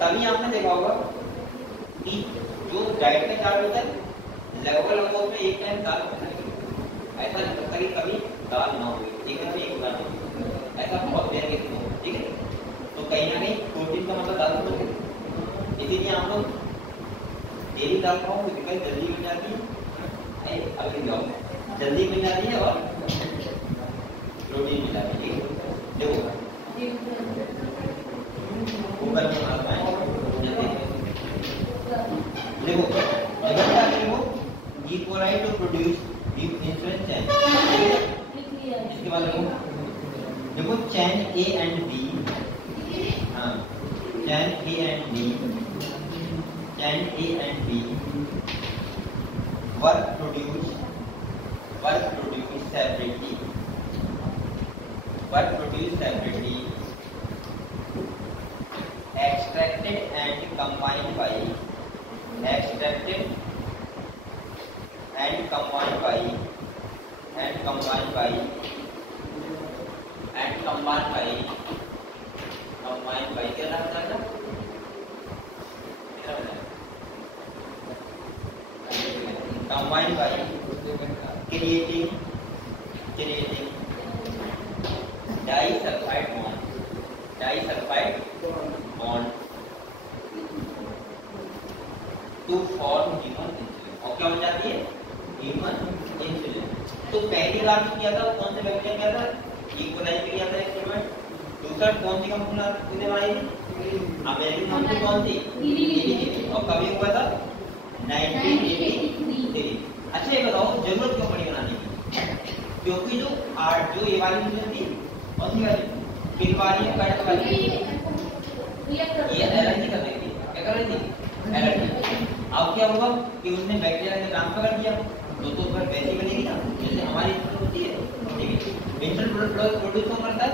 तभी आपने देखा होगा कि जो डाइट का चार्ट होता है लगभग उसमें एक टाइम दाल खाना चाहिए। ऐसा नहीं लगता कि कभी दाल ना हो, एक दिन एक दाल हो, ऐसा बहुत देर के हो। ठीक है तो कहीं ना कहीं प्रोटीन का मतलब दाल तो इसीलिए आप लोग डेली दाल खाओ तो जल्दी मिल जाती है। अभी जाओ जल्दी मिल जाती है और प्रोटीन मिल जाती है। देखो ऊपर के मालूम है देखो देखो equalise to produce insulin chain. इसके बाद देखो चेन ए एंड बी। हाँ chain A and B work produce separately extracted and combined by क्या नाम था? combined by creating disulfide bond to form human insulin। और क्या बन जाती है? Human insulin. तो पहली बार जो किया था वो कौन से बैक्टीरिया किया था? इक्वलाइज किया था एक्सपेरिमेंट। दूसरा कौन सी कंपनी ने बनाई थी? अमेरिकन कंपनी कौन थी? और कभी हुआ था? 1983। अच्छा ये बताओ जरूरत क्यों पड़ी बनाने की? क्योंकि जो ये वाली इंसुलिन थी कौन सी वाली? पिल वाली है पैड वाली? ये एलर्जी कर रही थी। क्या कर रही थी? एलर्जी। अब क्या होगा कि उसने बैक्टीरिया ने काम पकड़ दिया तो फिर वैसी बनेगी ना जैसे हमारी इंसुलिन होती है। ठीक है इंसुलिन प्रोड्यूस कौन करता है?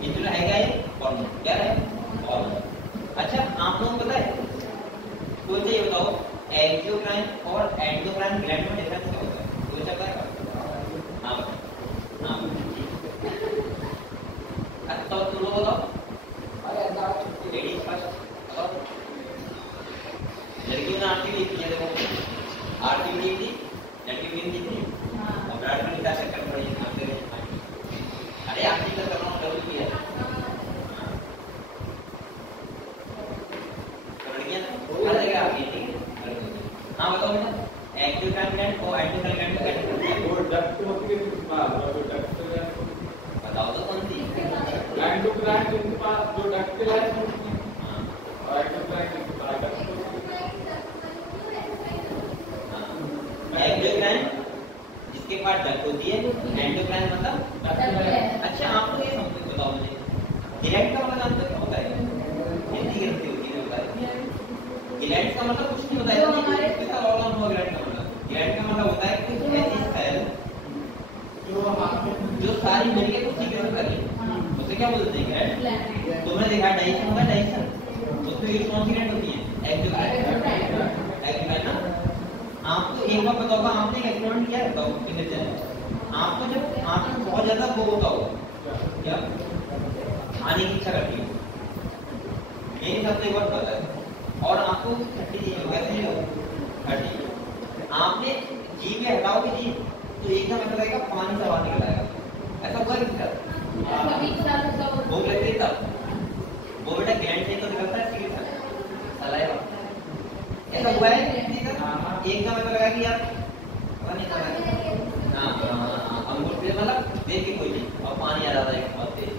इंसुलिन है क्या? ये हार्मोन। क्या है? हार्मोन। अच्छा आप लोगों को पता है तो ये बताओ एक्सोक्राइन और एंडोक्राइन ग्लैंड में डिफरेंस क्या होता है? तो क्या पता है? हाँ तो तुम लोग बताओ। लेडीज फर्स्ट बताओ। लड़कियों ने आरती लिखी है। देखो आरती लिखी थी, लड़की लिखी थी और ब्लड एंडोक्राइन ग्लैंड और एंडोक्राइन ग्लैंड को कैसे करते हैं? वो डक्ट होती है जिसके पास, और जो डक्ट है बताओ तो कौन सी? एंडोक्राइन जिसके पास जो डक्ट है हाँ और एंडोक्राइन जिसके पास डक्ट होती हाँ एंडोक्राइन जिसके पास डक्ट होती है, एंडोक्राइन मतलब अच्छा आपको ये समझ बताओ मुझे ग्लैंड का मतलब जानते हो क्या होता है? हिंदी गलती होती है बताइए। ग्लैंड का मतलब कुछ नहीं होता है, इसके साथ ऑल ऑन हुआ ग्लैंड का मतलब। ग्लैंड का मतलब होता है कुछ ऐसी सेल जो सारी मिलके कुछ सीक्रेट कर रही, उसे क्या बोलते हैं? ग्लैंड। तुमने देखा डाइजेशन होगा, डाइजेशन उसमें यूज कौन सी ग्लैंड होती है? एग्जोक्राइन ना। आपको एक बार पता होगा, आपने एक एक्सपेरिमेंट किया है बताओ कितने चैनल आपको जब आपको बहुत ज्यादा वो होता हो क्या खाने की इच्छा करती है, मेरे हिसाब से एक बार पता है और आपको खट्टी चीज वैसे ही हो खट्टी आपने जीभ में हटाओगे जीभ तो एकदम ऐसा लगेगा पानी से बाहर निकल आएगा। ऐसा हुआ किसका? भूख लगती है तब वो बेटा ग्लैंड से तो निकलता है सीधा सलाइवा। ऐसा हुआ है एकदम ऐसा लगा कि यार पानी आ रहा है। हाँ अंगूर पे मतलब देख के कोई नहीं और पानी आ जाता है बहुत तेज।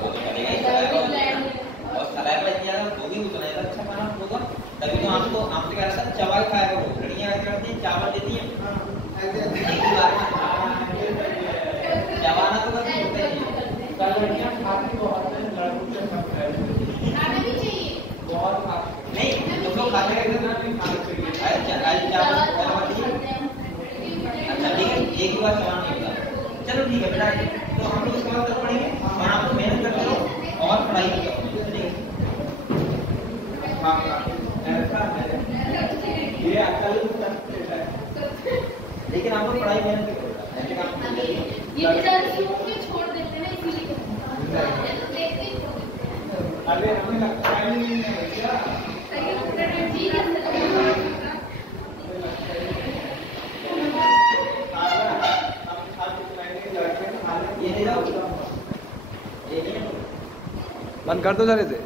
वो तो करेगा ही सलाइवा और सलाइवा इतना ज्यादा होगी उतना ज्यादा अच्छा खाना होगा। तभी तो आपको आपने कहा था चावल खाया करो। लड़कियां क्या करती हैं? चावल देती हैं एक ही बार चबाना तो कभी होता ही नहीं। लड़कियां खाती बहुत है, लड़कों से कम खाती खाना भी चाहिए बहुत खाती नहीं तुम लोग खाते हैं ना, नहीं खाना चाहिए। अच्छा ठीक है एक ही बार चबाना नहीं होता। चलो ठीक है बेटा तो हम लोग इसके बाद कर पड़ेंगे और आपको मेहनत करते रहो और पढ़ाई करो ठीक है। ऐसा है ये अकल सकते हैं लेकिन आप लोग पढ़ाई मेहनत करो ऐसे काम नहीं करिए। ये बेचारे सूख के छोड़ देते हैं ना इसीलिए देखते ही छोड़ देते हैं। अरे हमें लगता ही नहीं है क्या जी ये ले जाओ ये नहीं बंद कर दो सारे से।